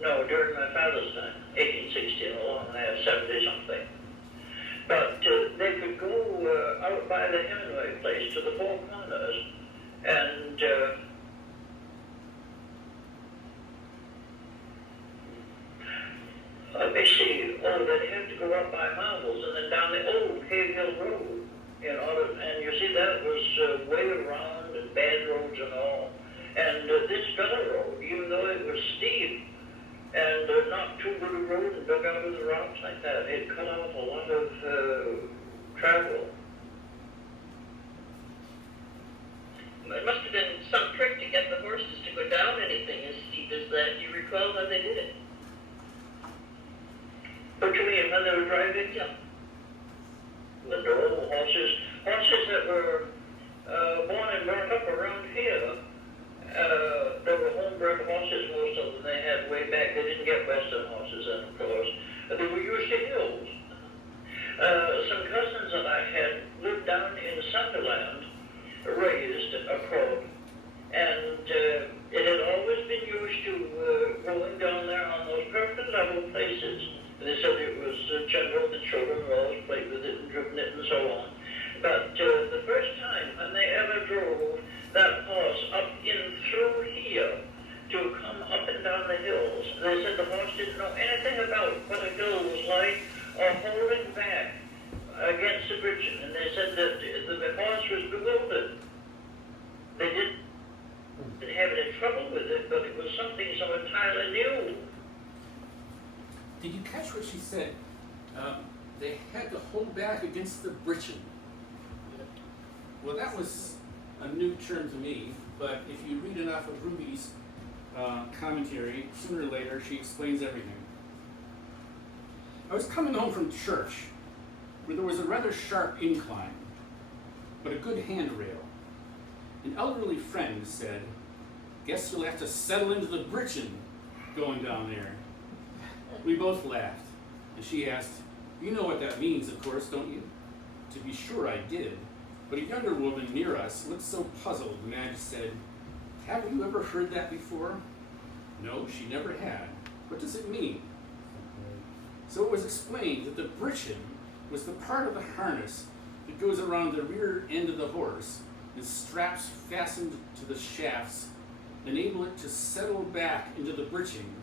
No, during my father's time, 1860, along there, 70 something. But they could go out by the Hemenway place to the Four Corners, and they'd have to go up by Marbles and then down the old Cave Hill Road and you see that was way around and bad roads and all. And this gutter road, even though it was steep and not too good a road and dug out of the rocks like that, it cut off a lot of travel. It must have been some trick to get the horses to go down anything as steep as that. Do you recall how they did it? What do you mean, when they were driving? Yeah. The old horses that were born and brought up around here, they were homebred horses, most of them they had way back. They didn't get Western horses then, of course. They were used to hills. Some cousins that I had lived down in Sunderland, raised a crop, and it had always been used to going down there on those perfect level places. They said it was general, the children always played with it and driven it and so on. But the first time when they ever drove that horse up in through here to come up and down the hills, they said the horse didn't know anything about what a hill was like or holding back against the bridge. And they said that the horse was bewildered. They didn't have any trouble with it, but it was something so entirely new. Did you catch what she said? They had to hold back against the britchin. Well, that was a new term to me, but if you read enough of Ruby's commentary, sooner or later she explains everything. I was coming home from church where there was a rather sharp incline, but a good handrail. An elderly friend said, "Guess you'll have to settle into the britchin going down there." We both laughed, and she asked, You know what that means, of course, don't you? To be sure I did, but a younger woman near us looked so puzzled. Madge said, "Have you ever heard that before?" No, she never had. What does it mean? So it was explained that the breechin was the part of the harness that goes around the rear end of the horse, and straps fastened to the shafts enable it to settle back into the breeching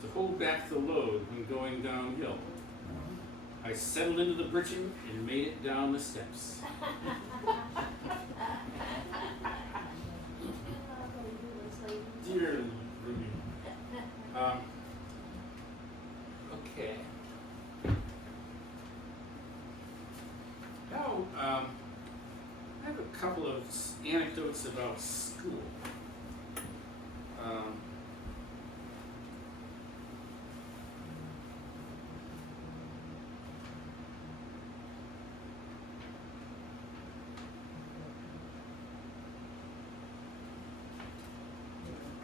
to hold back the load when going downhill. I settled into the breeching and made it down the steps. Dear Ruby. Okay. Now, I have a couple of anecdotes about school.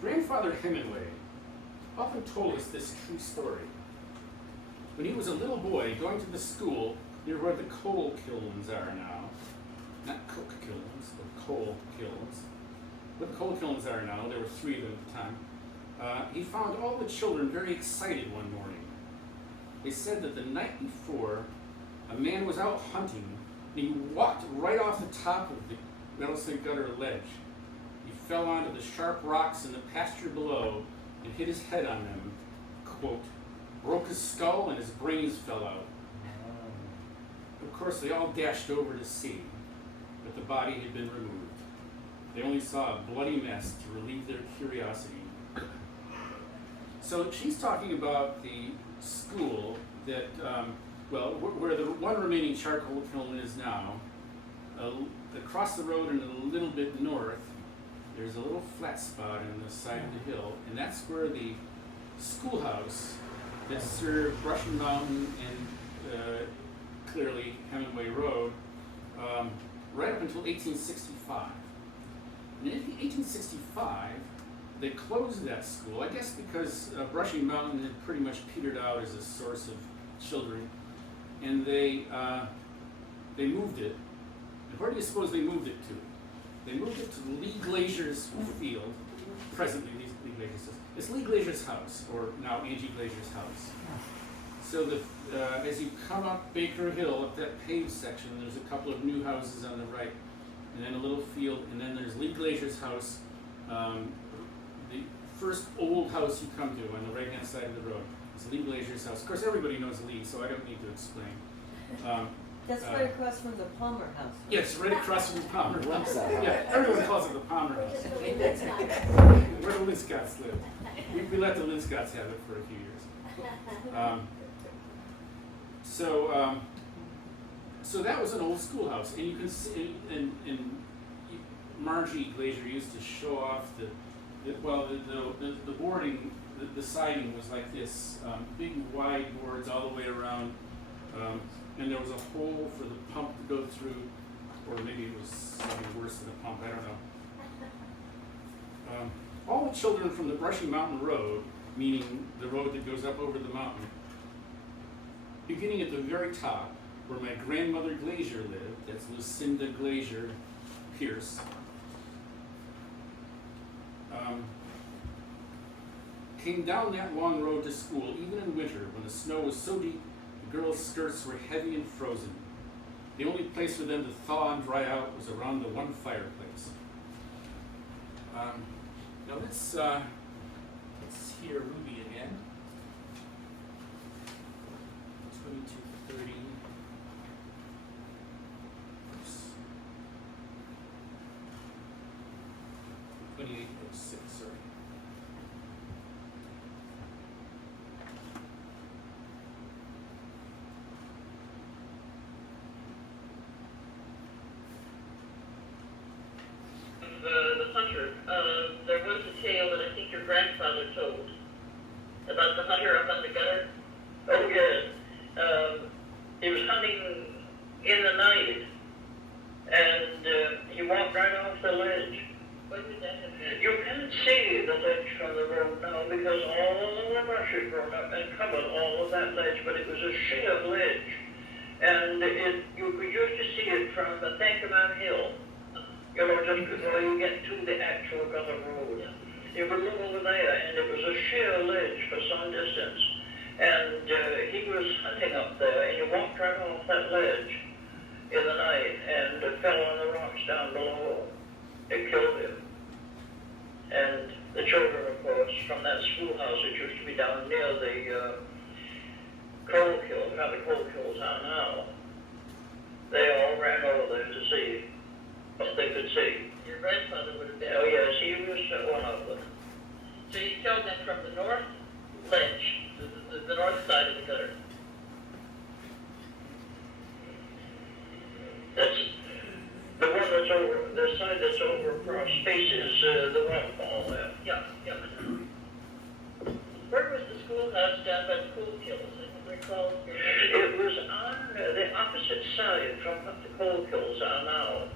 Grandfather Hemenway often told us this true story. When he was a little boy going to the school near where the coal kilns are now, not coke kilns, but coal kilns, where the coal kilns are now, there were 3 of them at the time, he found all the children very excited one morning. They said that the night before, a man was out hunting, and he walked right off the top of the rattlesnake gutter ledge. He fell onto the sharp rocks in the pasture below and hit his head on them, quote, broke his skull and his brains fell out. Of course, they all dashed over to see, but the body had been removed. They only saw a bloody mess to relieve their curiosity. So she's talking about the school that, where the one remaining charcoal kiln is now. Across the road and a little bit north, there's a little flat spot on the side of the hill, and that's where the schoolhouse that served Brushy Mountain and clearly Hemenway Road, right up until 1865. And in 1865, they closed that school, I guess because Brushy Mountain had pretty much petered out as a source of children, and they moved it. And where do you suppose they moved it to? They moved it to Lee Glazier's field, presently Lee Glazier's. It's Lee Glazier's house, or now Angie Glazier's house. So as you come up Baker Hill, up that paved section, there's a couple of new houses on the right, and then a little field, and then there's Lee Glazier's house, the first old house you come to on the right-hand side of the road. It's Lee Glazier's house. Of course, everybody knows Lee, so I don't need to explain. That's right across from the Palmer House. Yes, right across from the Palmer House. side. Yeah, everyone calls it the Palmer House. Just believe it's not. Where the Linscotts live. We let the Linscotts have it for a few years. So that was an old schoolhouse, and you can see, and Margie Glazier used to show off the boarding, the siding was like this, big wide boards all the way around, and there was a hole for the pump to go through, or maybe it was something worse than a pump, I don't know. All the children from the Brushy Mountain Road, meaning the road that goes up over the mountain, beginning at the very top, where my grandmother Glazier lived, that's Lucinda Glazier Pierce, came down that long road to school, even in winter, when the snow was so deep, the girls' skirts were heavy and frozen. The only place for them to thaw and dry out was around the one fireplace. Now let's hear Ruby again. 2230. Oops. 2806, sorry. The hunter, there was a tale that I think your grandfather told about the hunter up on the gutter. Oh, yes. He was hunting in the night, and he walked right off the ledge. When did that happen? You can't see the ledge from the road now because all the brush has grown up and covered all of that ledge, but it was a sheer ledge. and you could used to see it from the Tankerman Hill, you know, just before you get to the actual gutter road. You would look over there, and it was a sheer ledge for some distance, and he was hunting up there, and he walked right off that ledge in the night, and fell on the rocks down below. It killed him. And the children, of course, from that schoolhouse, it used to be down near the coal kiln, how the coal kilns are now, they all ran over there to see what they could see. Your grandfather would have been. Oh yes, he was one of them. So you killed them from the north ledge, the north side of the gutter. That's the one that's over, the side that's over across faces the waterfall there. Yeah, yeah. Where was the schoolhouse down by the coal kilns? I don't recall. It was on the opposite side from what the coal kilns are now,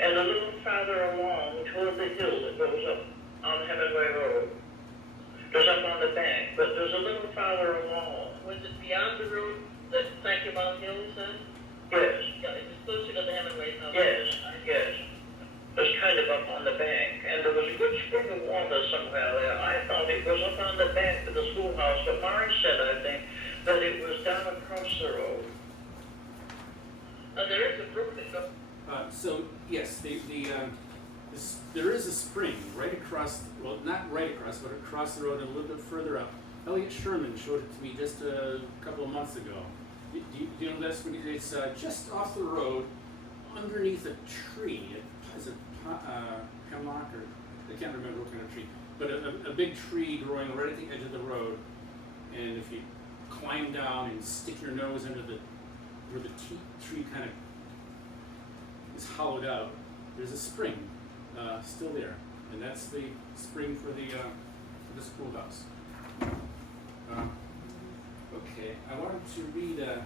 and a little farther along toward the hill that goes up on Hemenway Road. Goes up on the bank, but there's a little farther along. Was it beyond the road that Sankamon Hill said? Yes. Yeah, it was closer to the Hemenway house. Yes, yes. It was kind of up on the bank, and there was a good spring of water somewhere there. I thought it was up on the bank of the schoolhouse, but Mari said, I think, that it was down across the road. And there is a brook that goes. So yes, there is a spring right across, well, not right across, but across the road and a little bit further up. Elliot Sherman showed it to me just a couple of months ago. Do you know this? It's just off the road, underneath a tree. Is it hemlock or I can't remember what kind of tree, but a big tree growing right at the edge of the road. And if you climb down and stick your nose into where the tree kind of is hollowed out, there's a spring still there, and that's the spring for the schoolhouse. Okay, I wanted to read a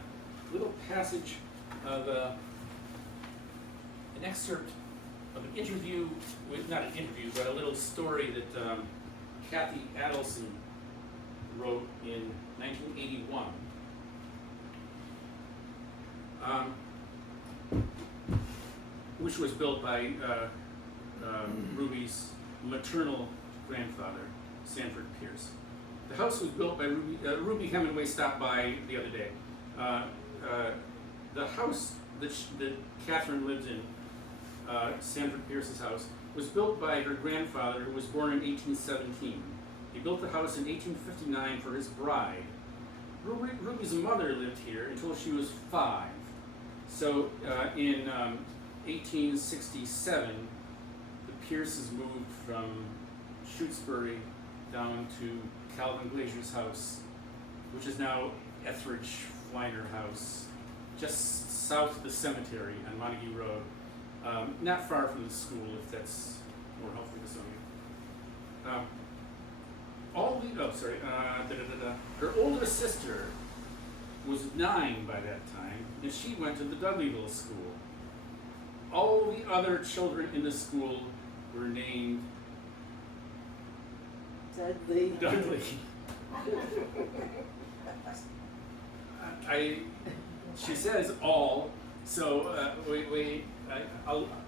little passage of an excerpt of an interview, not an interview, but a little story that Kathy Adelson wrote in 1981. Which was built by Ruby's maternal grandfather, Sanford Pierce. The house was built by Ruby Hemenway stopped by the other day. The house that Catherine lived in, Sanford Pierce's house, was built by her grandfather, who was born in 1817. He built the house in 1859 for his bride. Ruby's mother lived here until she was 5. So in 1867, the Pierces moved from Shutesbury down to Calvin Glazier's house, which is now Etheridge Flyner House, just south of the cemetery on Montague Road, not far from the school, if that's more helpful to some of you. Her older sister was 9 by that time, and she went to the Dudleyville school. All the other children in the school were named Dudley. She says all, so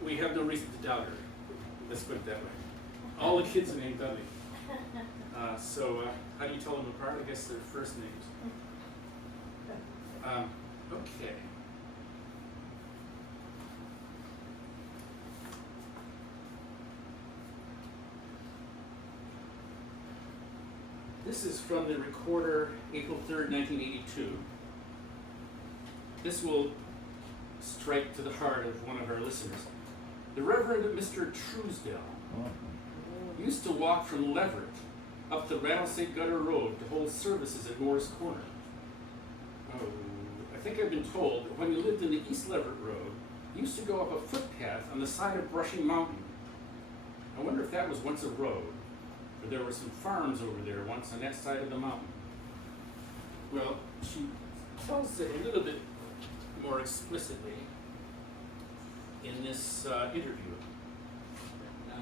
we have no reason to doubt her. Let's put it that way. All the kids are named Dudley. So how do you tell them apart? I guess their first names. Okay. This is from the Recorder, April 3rd, 1982. This will strike to the heart of one of our listeners. The Reverend Mr. Truesdell used to walk from Leverett up the Rattlesnake Gutter Road to hold services at Moore's Corner. Oh, I think I've been told that when he lived in the East Leverett Road, he used to go up a footpath on the side of Brushy Mountain. I wonder if that was once a road, for there were some farms over there once on that side of the mountain. Well, she tells it a little bit more explicitly in this interview. 9:40.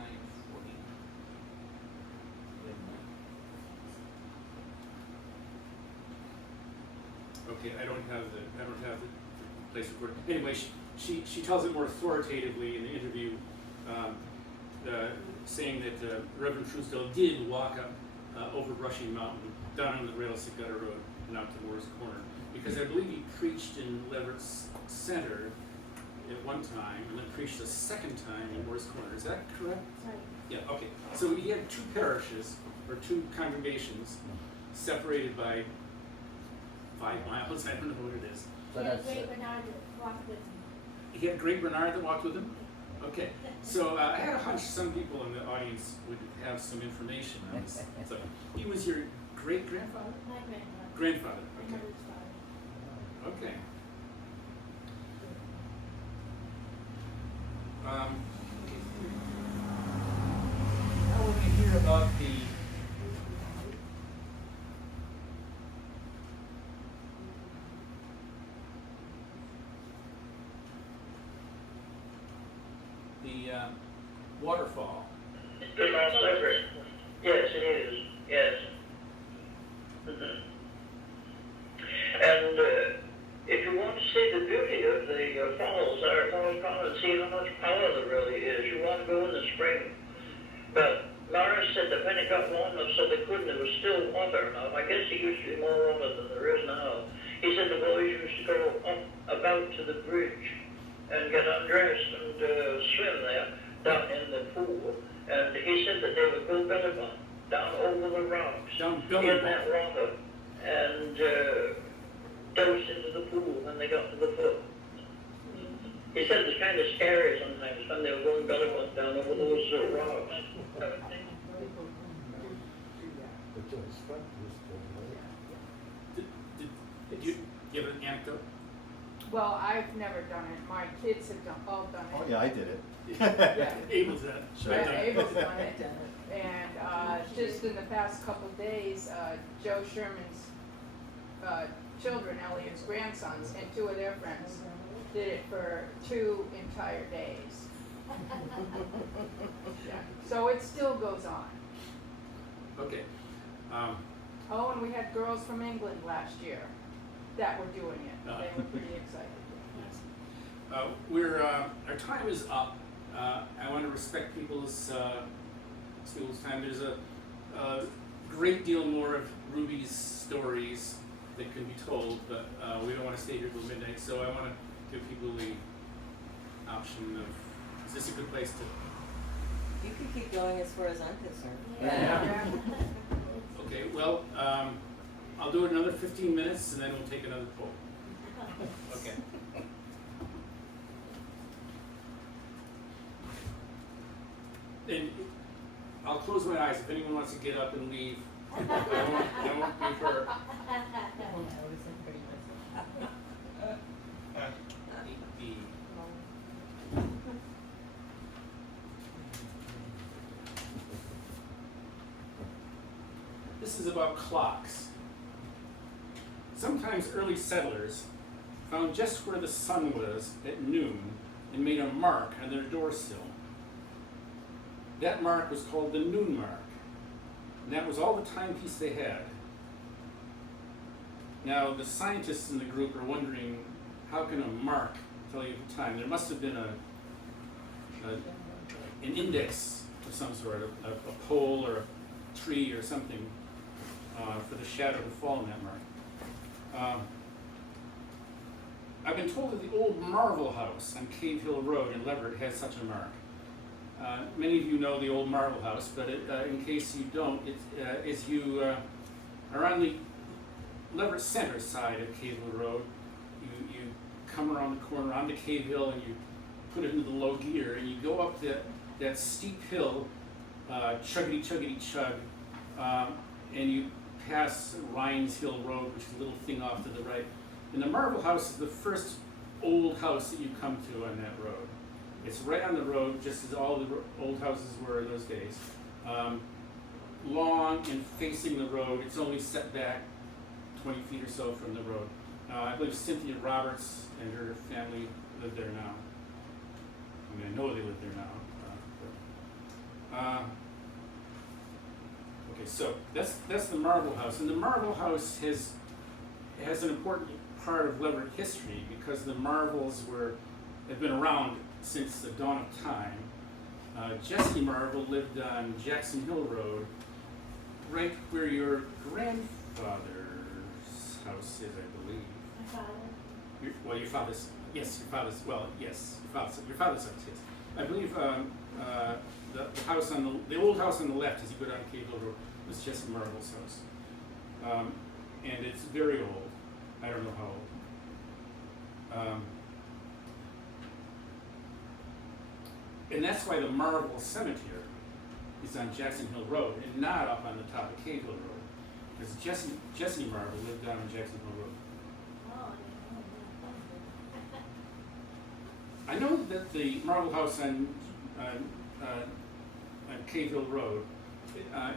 Okay, I don't have place recorder. Anyway, she tells it more authoritatively in the interview, saying that Reverend Truesdale did walk up over Rushing Mountain, down on the Rails Gutter Road, and out to Moore's Corner. Because I believe he preached in Leverett's Center at one time, and then preached a second time in Moore's Corner. Is that correct? Sorry. Yeah, okay. So he had two parishes, or two congregations, separated by 5 miles. I don't know what it is. So He had a that's, great Bernard that walked with me. He had a great Bernard that walked with him? Okay. So I had a hunch some people in the audience would have some information on this. So he was your great-grandfather? My grandfather. Grandfather, My okay. mother's father. Okay. Now we're going to hear about the waterfall. Good Mount Leverett. Yes, it is. Yes. Mm-hmm. And if you want to see the beauty of the falls there at Morris Pond and see how much power there really is, you want to go in the spring. But Morris said that when it got warm enough so they couldn't, there was still water. Now, I guess there used to be more water than there is now. He said the boys used to go up about to the bridge and get undressed and swim there down in the pool. And he said that they would go belly button down over the rocks Down belly in button. that water and dose into the pool when they got to the foot. He said it's kind of scary sometimes when they were going belly button down over those rocks. Did you give an anecdote? Well, I've never done it. My kids have all done it. Oh, yeah, I did it. Yeah. Abel's done it. Sure. Yeah, Abel's done it. And just in the past couple days, Joe Sherman's children, Elliot's grandsons, and 2 of their friends did it for 2 entire days. Yeah. So it still goes on. Okay. Oh, and we had girls from England last year that were doing it. They were pretty excited. Our time is up. I want to respect people's time. There's a great deal more of Ruby's stories that can be told, but we don't want to stay here till midnight, so I want to give people the option of, is this a good place to? You can keep going as far as I'm concerned. Yeah. Okay, well, I'll do it another 15 minutes and then we'll take another poll. Okay. And I'll close my eyes if anyone wants to get up and leave. I won't be hurt. This is about clocks. Sometimes early settlers found just where the sun was at noon and made a mark on their doorsill. That mark was called the noon mark, and that was all the timepiece they had. Now, the scientists in the group are wondering, how can a mark tell you the time? There must have been an index of some sort, a pole or a tree or something for the shadow to fall in that mark. I've been told that the old Marvel House on Cave Hill Road in Leverett has such a mark. Many of you know the old Marvel House, but in case you don't, as you are on the Leverett Center side of Cave Hill Road, you come around the corner onto Cave Hill and you put it into the low gear and you go up that steep hill, chuggity chuggity chug, and you pass Ryan's Hill Road, which is a little thing off to the right. And the Marvel House is the first old house that you come to on that road. It's right on the road, just as all the old houses were in those days. Long and facing the road. It's only set back 20 feet or so from the road. I believe Cynthia Roberts and her family live there now. I mean, I know they live there now. Okay, so that's the Marvel House, and the Marvel House has an important part of Leverett history because the Marvels have been around since the dawn of time. Jesse Marvel lived on Jackson Hill Road, right where your grandfather's house is, I believe. My father. Your father's, yes, your father's house, yes. I believe the house on the old house on the left as you go down Cave Hill Road was Jesse Marvel's house. And it's very old. I don't know how old. And that's why the Marvel Cemetery is on Jackson Hill Road and not up on the top of Cave Hill Road. Because Jesse Marvel lived down on Jackson Hill Road. Oh, I I know that the Marvel House on Cave Hill Road,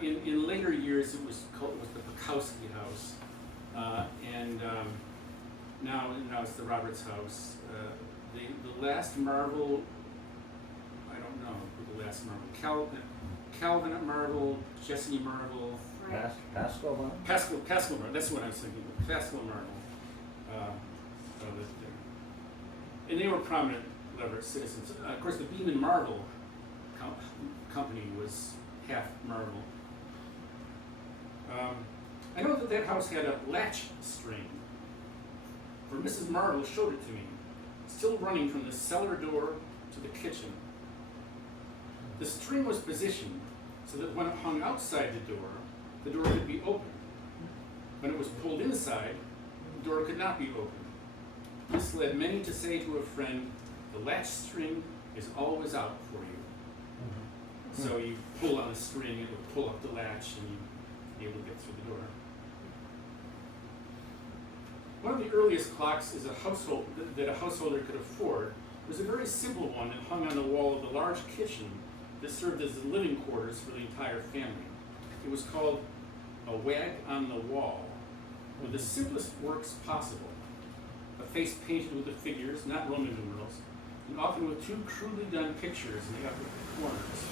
in later years it was the Bukowski House, and now it's the Roberts House. The last Marvel, I don't know who the last Marvel, Calvin Marvel, Jesse Marvel, Pascal one? Pascal Marvel, that's what I was thinking of, Pascal Marvel, lived there. And they were prominent Leverett citizens. Of course, the Beeman Marvel company was half Marvel. I know that house had a latch string, for Mrs. Marvel showed it to me, still running from the cellar door to the kitchen. The string was positioned so that when it hung outside the door could be open. When it was pulled inside, the door could not be opened. This led many to say to a friend, the latch string is always out for you. So you pull on the string, it would pull up the latch, and you'd be able to get through the door. One of the earliest clocks that a householder could afford was a very simple one that hung on the wall of the large kitchen that served as the living quarters for the entire family. It was called a wag on the wall, with the simplest works possible. A face painted with the figures, not Roman numerals, and often with two crudely done pictures in the upper corners.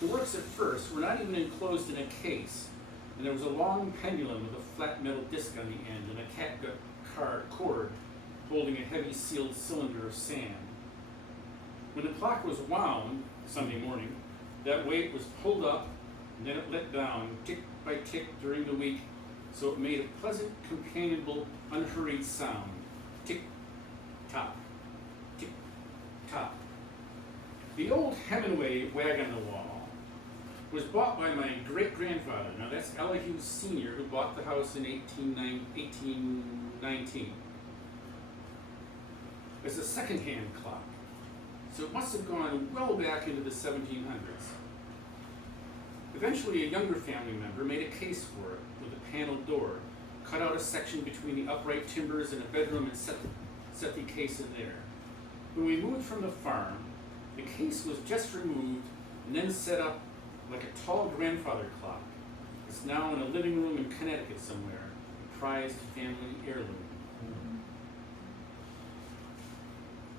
The works at first were not even enclosed in a case, and there was a long pendulum with a flat metal disc on the end and a catgut cord holding a heavy sealed cylinder of sand. When the clock was wound Sunday morning, that weight was pulled up and then it let down tick by tick during the week, so it made a pleasant, companionable, unhurried sound. Tick, tock, tick, tock. The old Hemenway wag on the wall was bought by my great-grandfather. Now that's Elihu Sr., who bought the house in 1819. It's a second-hand clock, so it must have gone well back into the 1700s. Eventually, a younger family member made a case for it with a paneled door, cut out a section between the upright timbers and a bedroom and set the case in there. When we moved from the farm, the case was just removed and then set up like a tall grandfather clock. It's now in a living room in Connecticut somewhere, a prized family heirloom.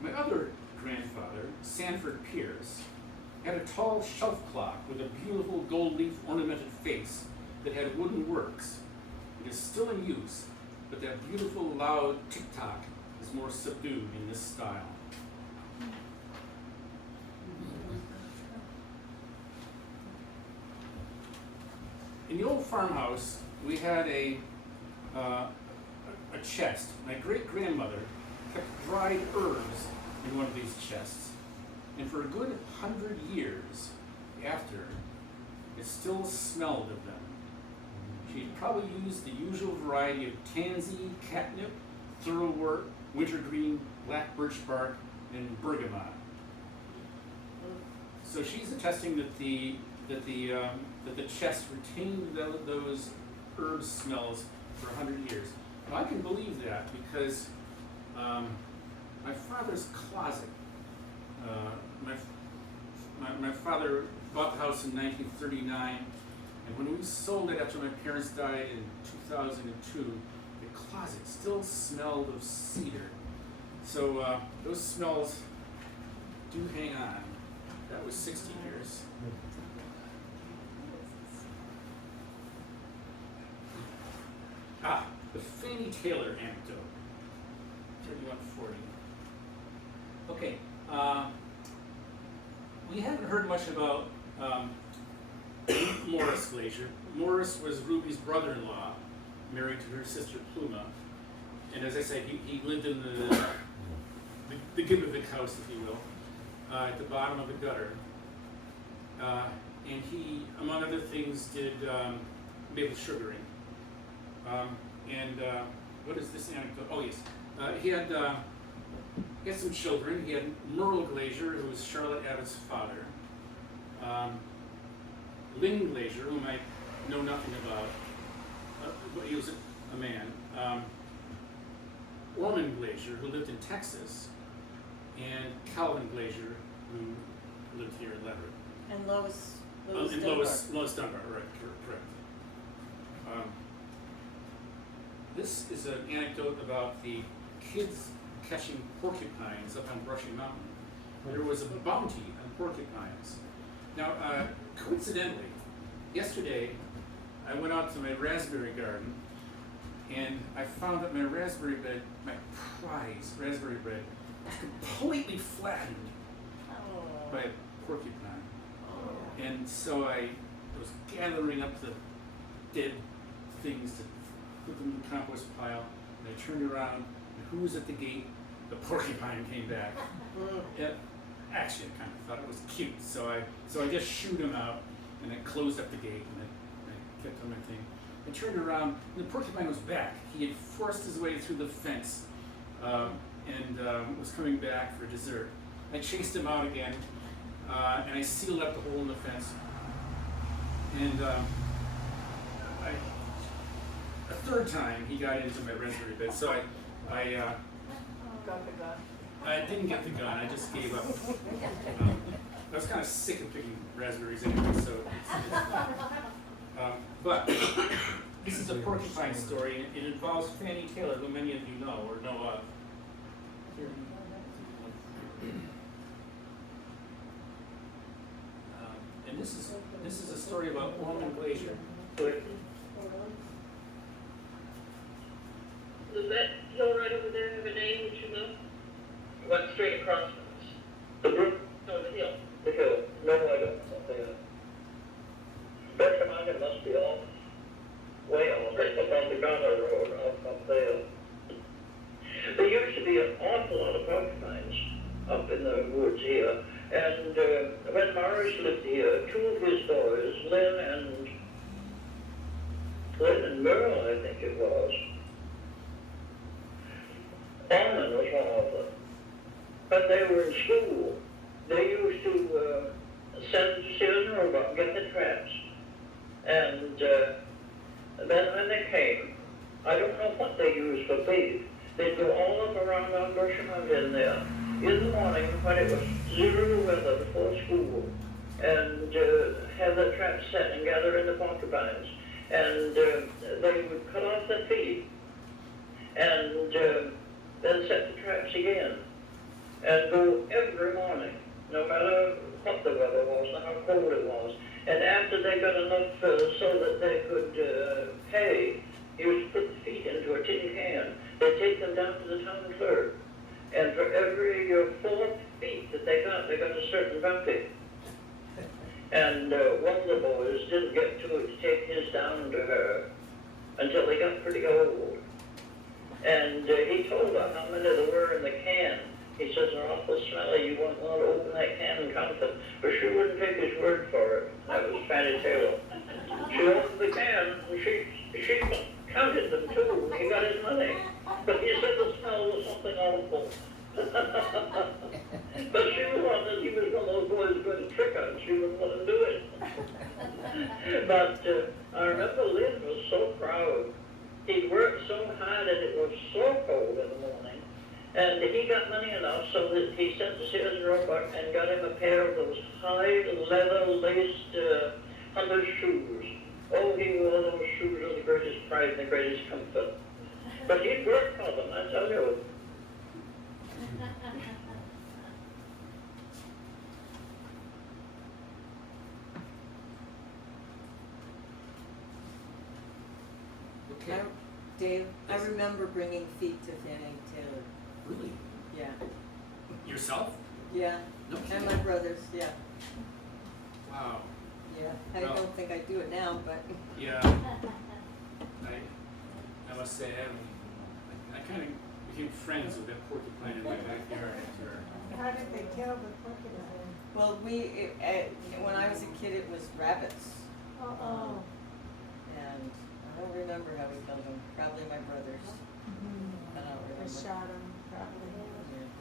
My other grandfather, Sanford Pierce, had a tall shelf clock with a beautiful gold leaf ornamented face that had wooden works. It is still in use, but that beautiful loud tick-tock is more subdued in this style. In the old farmhouse, we had a chest. My great-grandmother kept dried herbs in one of these chests. And for a good 100 years after, it still smelled of them. She'd probably used the usual variety of tansy, catnip, thoroughwort, wintergreen, black birch bark, and bergamot. So she's attesting that the chest retained those herb smells for 100 years. Now I can believe that because my father's closet. My father bought the house in 1939, and when we sold it after my parents died in 2002, the closet still smelled of cedar. So those smells do hang on. That was 60 years. The Fanny Taylor anecdote. 3140. Okay, we haven't heard much about Morris Glazier. Morris was Ruby's brother-in-law, married to her sister Pluma. And as I said, he lived in the Gibovic house, if you will, at the bottom of the gutter. And he, among other things, did maple sugaring. What is this anecdote? Oh yes, he had some children. He had Merle Glazier, who was Charlotte Abbott's father. Lynn Glazier, whom I know nothing about, but he was a man. Orman Glazier, who lived in Texas, and Calvin Glazier, who lived here in Leverett. And Lois And Dunbar. Lois Dunbar, right, correct. This is an anecdote about the kids catching porcupines up on Brushy Mountain. There was a bounty on porcupines. Now, coincidentally, yesterday I went out to my raspberry garden and I found that my raspberry bed, my prize raspberry bed, was completely flattened by a porcupine. And so I was gathering up the dead things to put them in the compost pile, and I turned around, and who was at the gate? The porcupine came back. Actually, I kind of thought it was cute, so I just shooed him out, and I closed up the gate, and I kept on my thing. I turned around, and the porcupine was back. He had forced his way through the fence, and was coming back for dessert. I chased him out again, and I sealed up the hole in the fence. And a third time he got into my raspberry bed, so I Got the gun. I didn't get the gun. I just gave up. I was kind of sick of picking raspberries anyway, so. But this is a porcupine story, and it involves Fanny Taylor, who many of you know or know of. And this is a story about Orman Glazier. Does that hill right over there have a name that you know? Went straight across from us. The brook? No, the hill. The hill. No, I don't. Berkhamanga must be off. Way off. Right up on the Ghana Road, up there. There used to be an awful lot of porcupines up in the woods here. And when Morris lived here, two of his boys, Lynn and Merle, I think it was. Orman was one of them. But they were in school. They used to send children over and get the traps. And then when they came, I don't know what they used for bait. They'd go all up around our Berkhamanga in there in the morning when it was 0 weather before school, and have the traps set and gather in the porcupines. And they would cut off their feet and then set the traps again and go every morning, no matter what the weather was or how cold it was. And after they got enough so that they could pay, you used to put the feet into a tin can. They'd take them down to the town clerk. And for every 4 feet that they got a certain bounty. And one of the boys didn't get to take his down to her until they got pretty old. And he told her how many there were in the can. He says, they're awful smelly, you won't want to open that can and count them. But she wouldn't take his word for it. That was Fanny Taylor. She opened the can and she counted them too. He got his money. But he said the smell was something awful. But she was one that he was one of those boys going to trick her and she wouldn't let him do it. But I remember Lynn was so proud. He'd worked so hard and it was so cold in the morning. And he got money enough so that he sent to Sears and Roebuck and got him a pair of those high leather laced hunter's shoes. Oh, he wore those shoes with the greatest pride and the greatest comfort. But he'd worked for them, I tell you. Okay. Dave, I Yes. remember bringing feet to Fanning Taylor. Really? Yeah, Yourself? yeah, No and kidding. my brothers, yeah, Wow. yeah. I Well- don't think I do it now, but Yeah. I must say, I kind of became friends with that porcupine in my backyard after. How did they kill the porcupine? well, when I was a kid, it was rabbits, Oh. and I don't remember how we killed them. Probably my brothers. I don't remember. They shot him, probably. Yeah.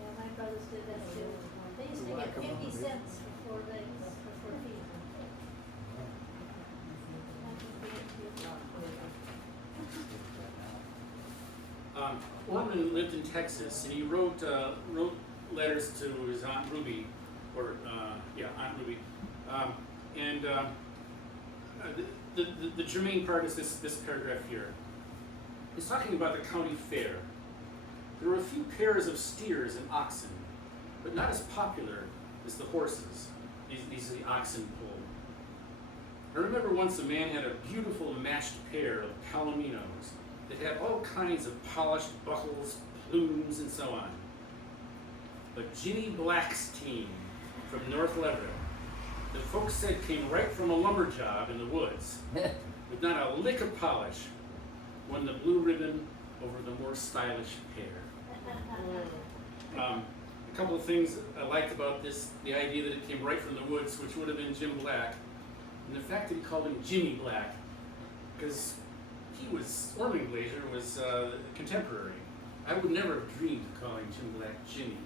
Yeah, my brothers did that too. They used to get 50 cents for 4 legs, for 4 feet. Orman lived in Texas, and he wrote letters to his Aunt Ruby, Aunt Ruby, the germane part is this paragraph here. He's talking about the county fair. There were a few pairs of steers and oxen, but not as popular as the horses. These are the oxen pulled. I remember once a man had a beautiful matched pair of palominos that had all kinds of polished buckles, plumes, and so on. But Ginny Black's team from North Leverett, the folks said came right from a lumber job in the woods, with not a lick of polish, won the blue ribbon over the more stylish pair. A couple of things I liked about this, the idea that it came right from the woods, which would have been Jim Black, and the fact that he called him Jimmy Black, because Orman Glazier was contemporary. I would never have dreamed of calling Jim Black Jimmy.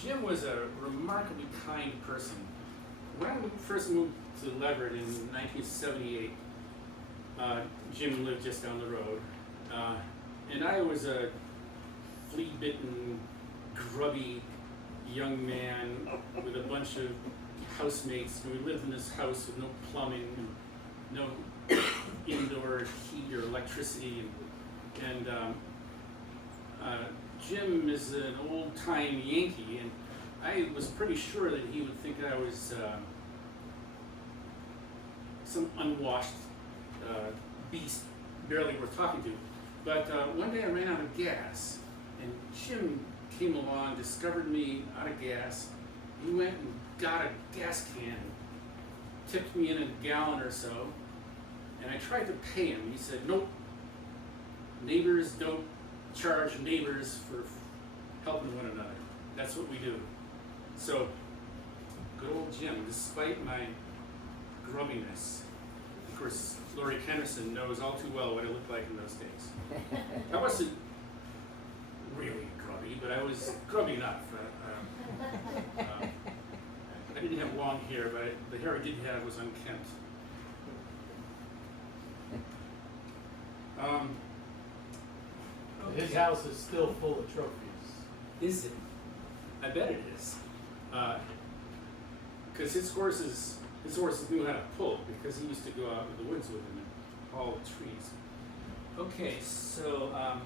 Jim was a remarkably kind person. When I first moved to Leverett in 1978, Jim lived just down the road, and I was a flea-bitten, grubby young man with a bunch of housemates, and we lived in this house with no plumbing, and no indoor heat or electricity, and Jim is an old-time Yankee, and I was pretty sure that he would think I was some unwashed beast barely worth talking to. But one day I ran out of gas, and Jim came along, discovered me out of gas. He went and got a gas can, tipped me in a gallon or so, and I tried to pay him. He said, nope, neighbors don't charge neighbors for helping one another. That's what we do. So, good old Jim, despite my grubbiness, of course, Lori Kennerson knows all too well what I looked like in those days. I wasn't really grubby, but I was grubby enough. I didn't have long hair, but the hair I did have was unkempt. His house is still full of trophies. Is it? I bet it is. Because his horses knew how to pull, because he used to go out in the woods with them and haul the trees. Okay, so I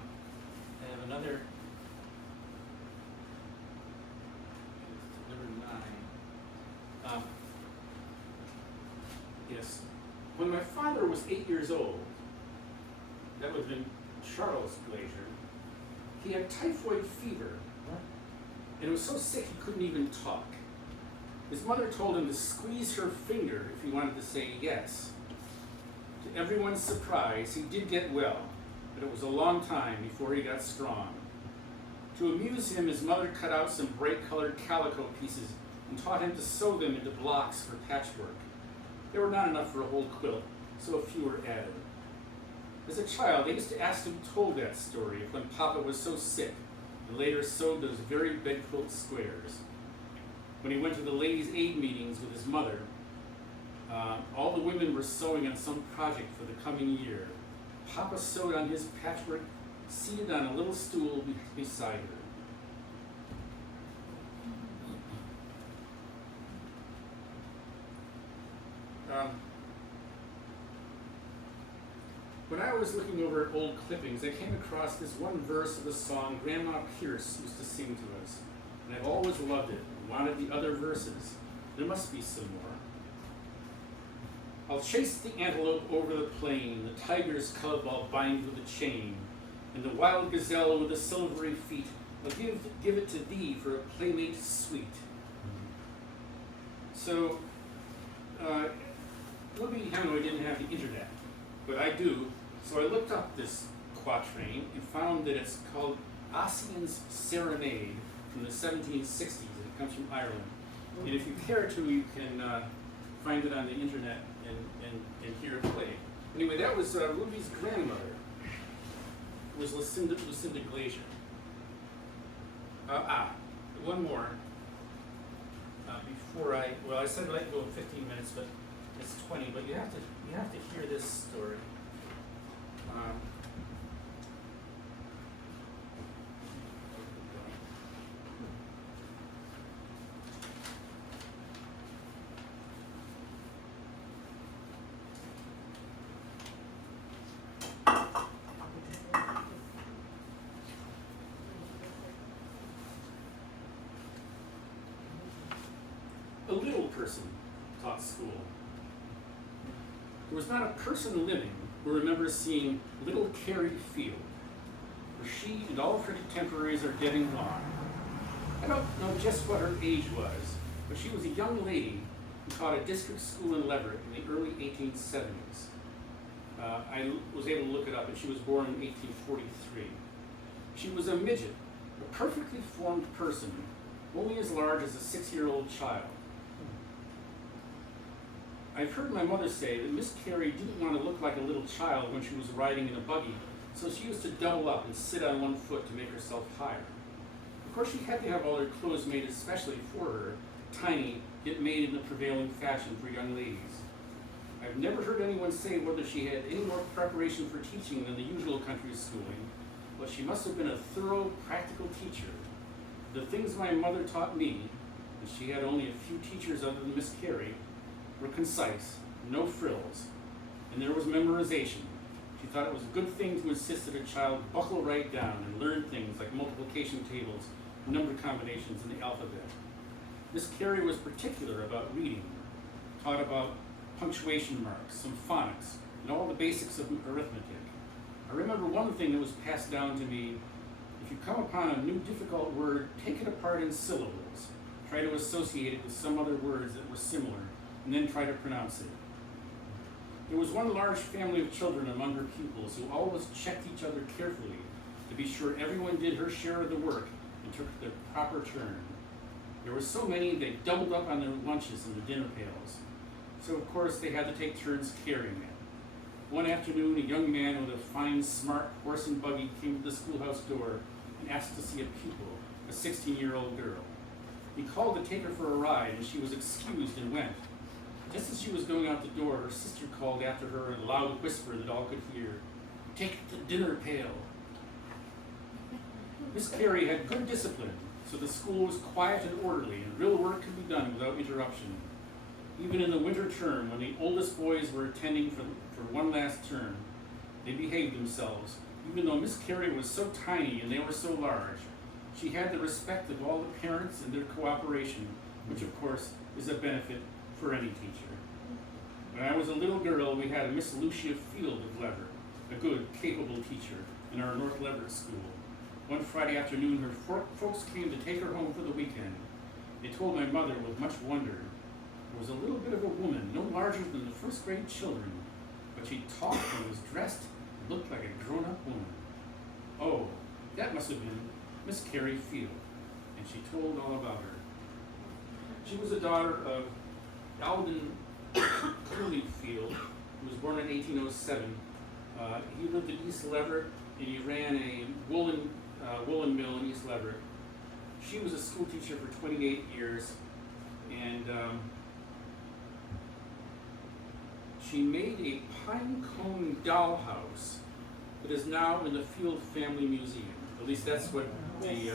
have another. Number 9. Yes. When my father was 8 years old, that would have been Charles Glazier, he had typhoid fever, and it was so sick he couldn't even talk. His mother told him to squeeze her finger if he wanted to say yes. To everyone's surprise, he did get well, but it was a long time before he got strong. To amuse him, his mother cut out some bright-colored calico pieces and taught him to sew them into blocks for patchwork. There were not enough for a whole quilt, so a few were added. As a child, I used to ask him told that story of when Papa was so sick and later sewed those very bedquilt squares. When he went to the ladies' aid meetings with his mother, all the women were sewing on some project for the coming year. Papa sewed on his patchwork, seated on a little stool beside her. When I was looking over old clippings, I came across this one verse of the song Grandma Pierce used to sing to us, and I've always loved it and wanted the other verses. There must be some more. I'll chase the antelope over the plain, the tiger's cub I'll bind with a chain, and the wild gazelle with the silvery feet, I'll give it to thee for a playmate sweet. So, Ruby Hemenway didn't have the internet, but I do, so I looked up this quatrain and found that it's called Ossian's Serenade from the 1760s, and it comes from Ireland. And if you care to, you can find it on the internet and hear it played. Anyway, that was Ruby's grandmother, was Lucinda Glazier. One more. Before I said I'd like to go 15 minutes, but it's 20. But you have to hear this story. A little person taught school. There was not a person living who remembers seeing little Carrie Field, for she and all of her contemporaries are dead and gone. I don't know just what her age was, but she was a young lady who taught a district school in Leverett in the early 1870s. I was able to look it up, and she was born in 1843. She was a midget, a perfectly formed person, only as large as a 6-year-old child. I've heard my mother say that Miss Carey didn't want to look like a little child when she was riding in a buggy, so she used to double up and sit on one foot to make herself higher. Of course, she had to have all her clothes made especially for her, tiny, yet made in the prevailing fashion for young ladies. I've never heard anyone say whether she had any more preparation for teaching than the usual country schooling, but she must have been a thorough, practical teacher. The things my mother taught me, and she had only a few teachers other than Miss Carey, were concise, no frills, and there was memorization. She thought it was a good thing to insist that a child buckle right down and learn things like multiplication tables, number combinations, and the alphabet. Miss Carey was particular about reading, taught about punctuation marks, some phonics, and all the basics of arithmetic. I remember one thing that was passed down to me: if you come upon a new difficult word, take it apart in syllables. Try to associate it with some other words that were similar, and then try to pronounce it. There was one large family of children among her pupils who always checked each other carefully to be sure everyone did her share of the work and took their proper turn. There were so many they doubled up on their lunches in the dinner pails, so of course they had to take turns carrying it. One afternoon, a young man with a fine, smart horse and buggy came to the schoolhouse door and asked to see a pupil, a 16-year-old girl. He called to take her for a ride, and she was excused and went. Just as she was going out the door, her sister called after her in a loud whisper that all could hear, "Take the dinner pail." Miss Carey had good discipline, so the school was quiet and orderly, and real work could be done without interruption. Even in the winter term, when the oldest boys were attending for one last term, they behaved themselves, even though Miss Carey was so tiny and they were so large. She had the respect of all the parents and their cooperation, which of course is a benefit for any teacher. When I was a little girl, we had a Miss Lucia Field of Leverett, a good, capable teacher in our North Leverett school. One Friday afternoon, her folks came to take her home for the weekend. They told my mother with much wonder, there was a little bit of a woman, no larger than the first grade children, but she talked and was dressed and looked like a grown-up woman. Oh, that must have been Miss Carey Field, and she told all about her. She was a daughter of Alden Cooley Field, who was born in 1807. He lived in East Leverett, and he ran a woolen mill in East Leverett. She was a school teacher for 28 years, and she made a pine cone dollhouse that is now in the Field Family Museum. At least that's what the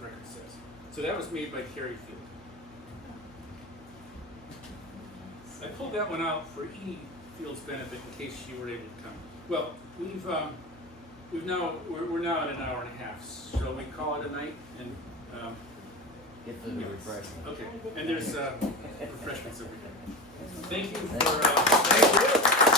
record says. So that was made by Carey Field. I pulled that one out for Edie Field's benefit in case you were able to come. Well, we're now at an hour and a half. Shall we call it a night? And Get the refreshment. okay. And there's refreshments over here. Thank you for, thank you.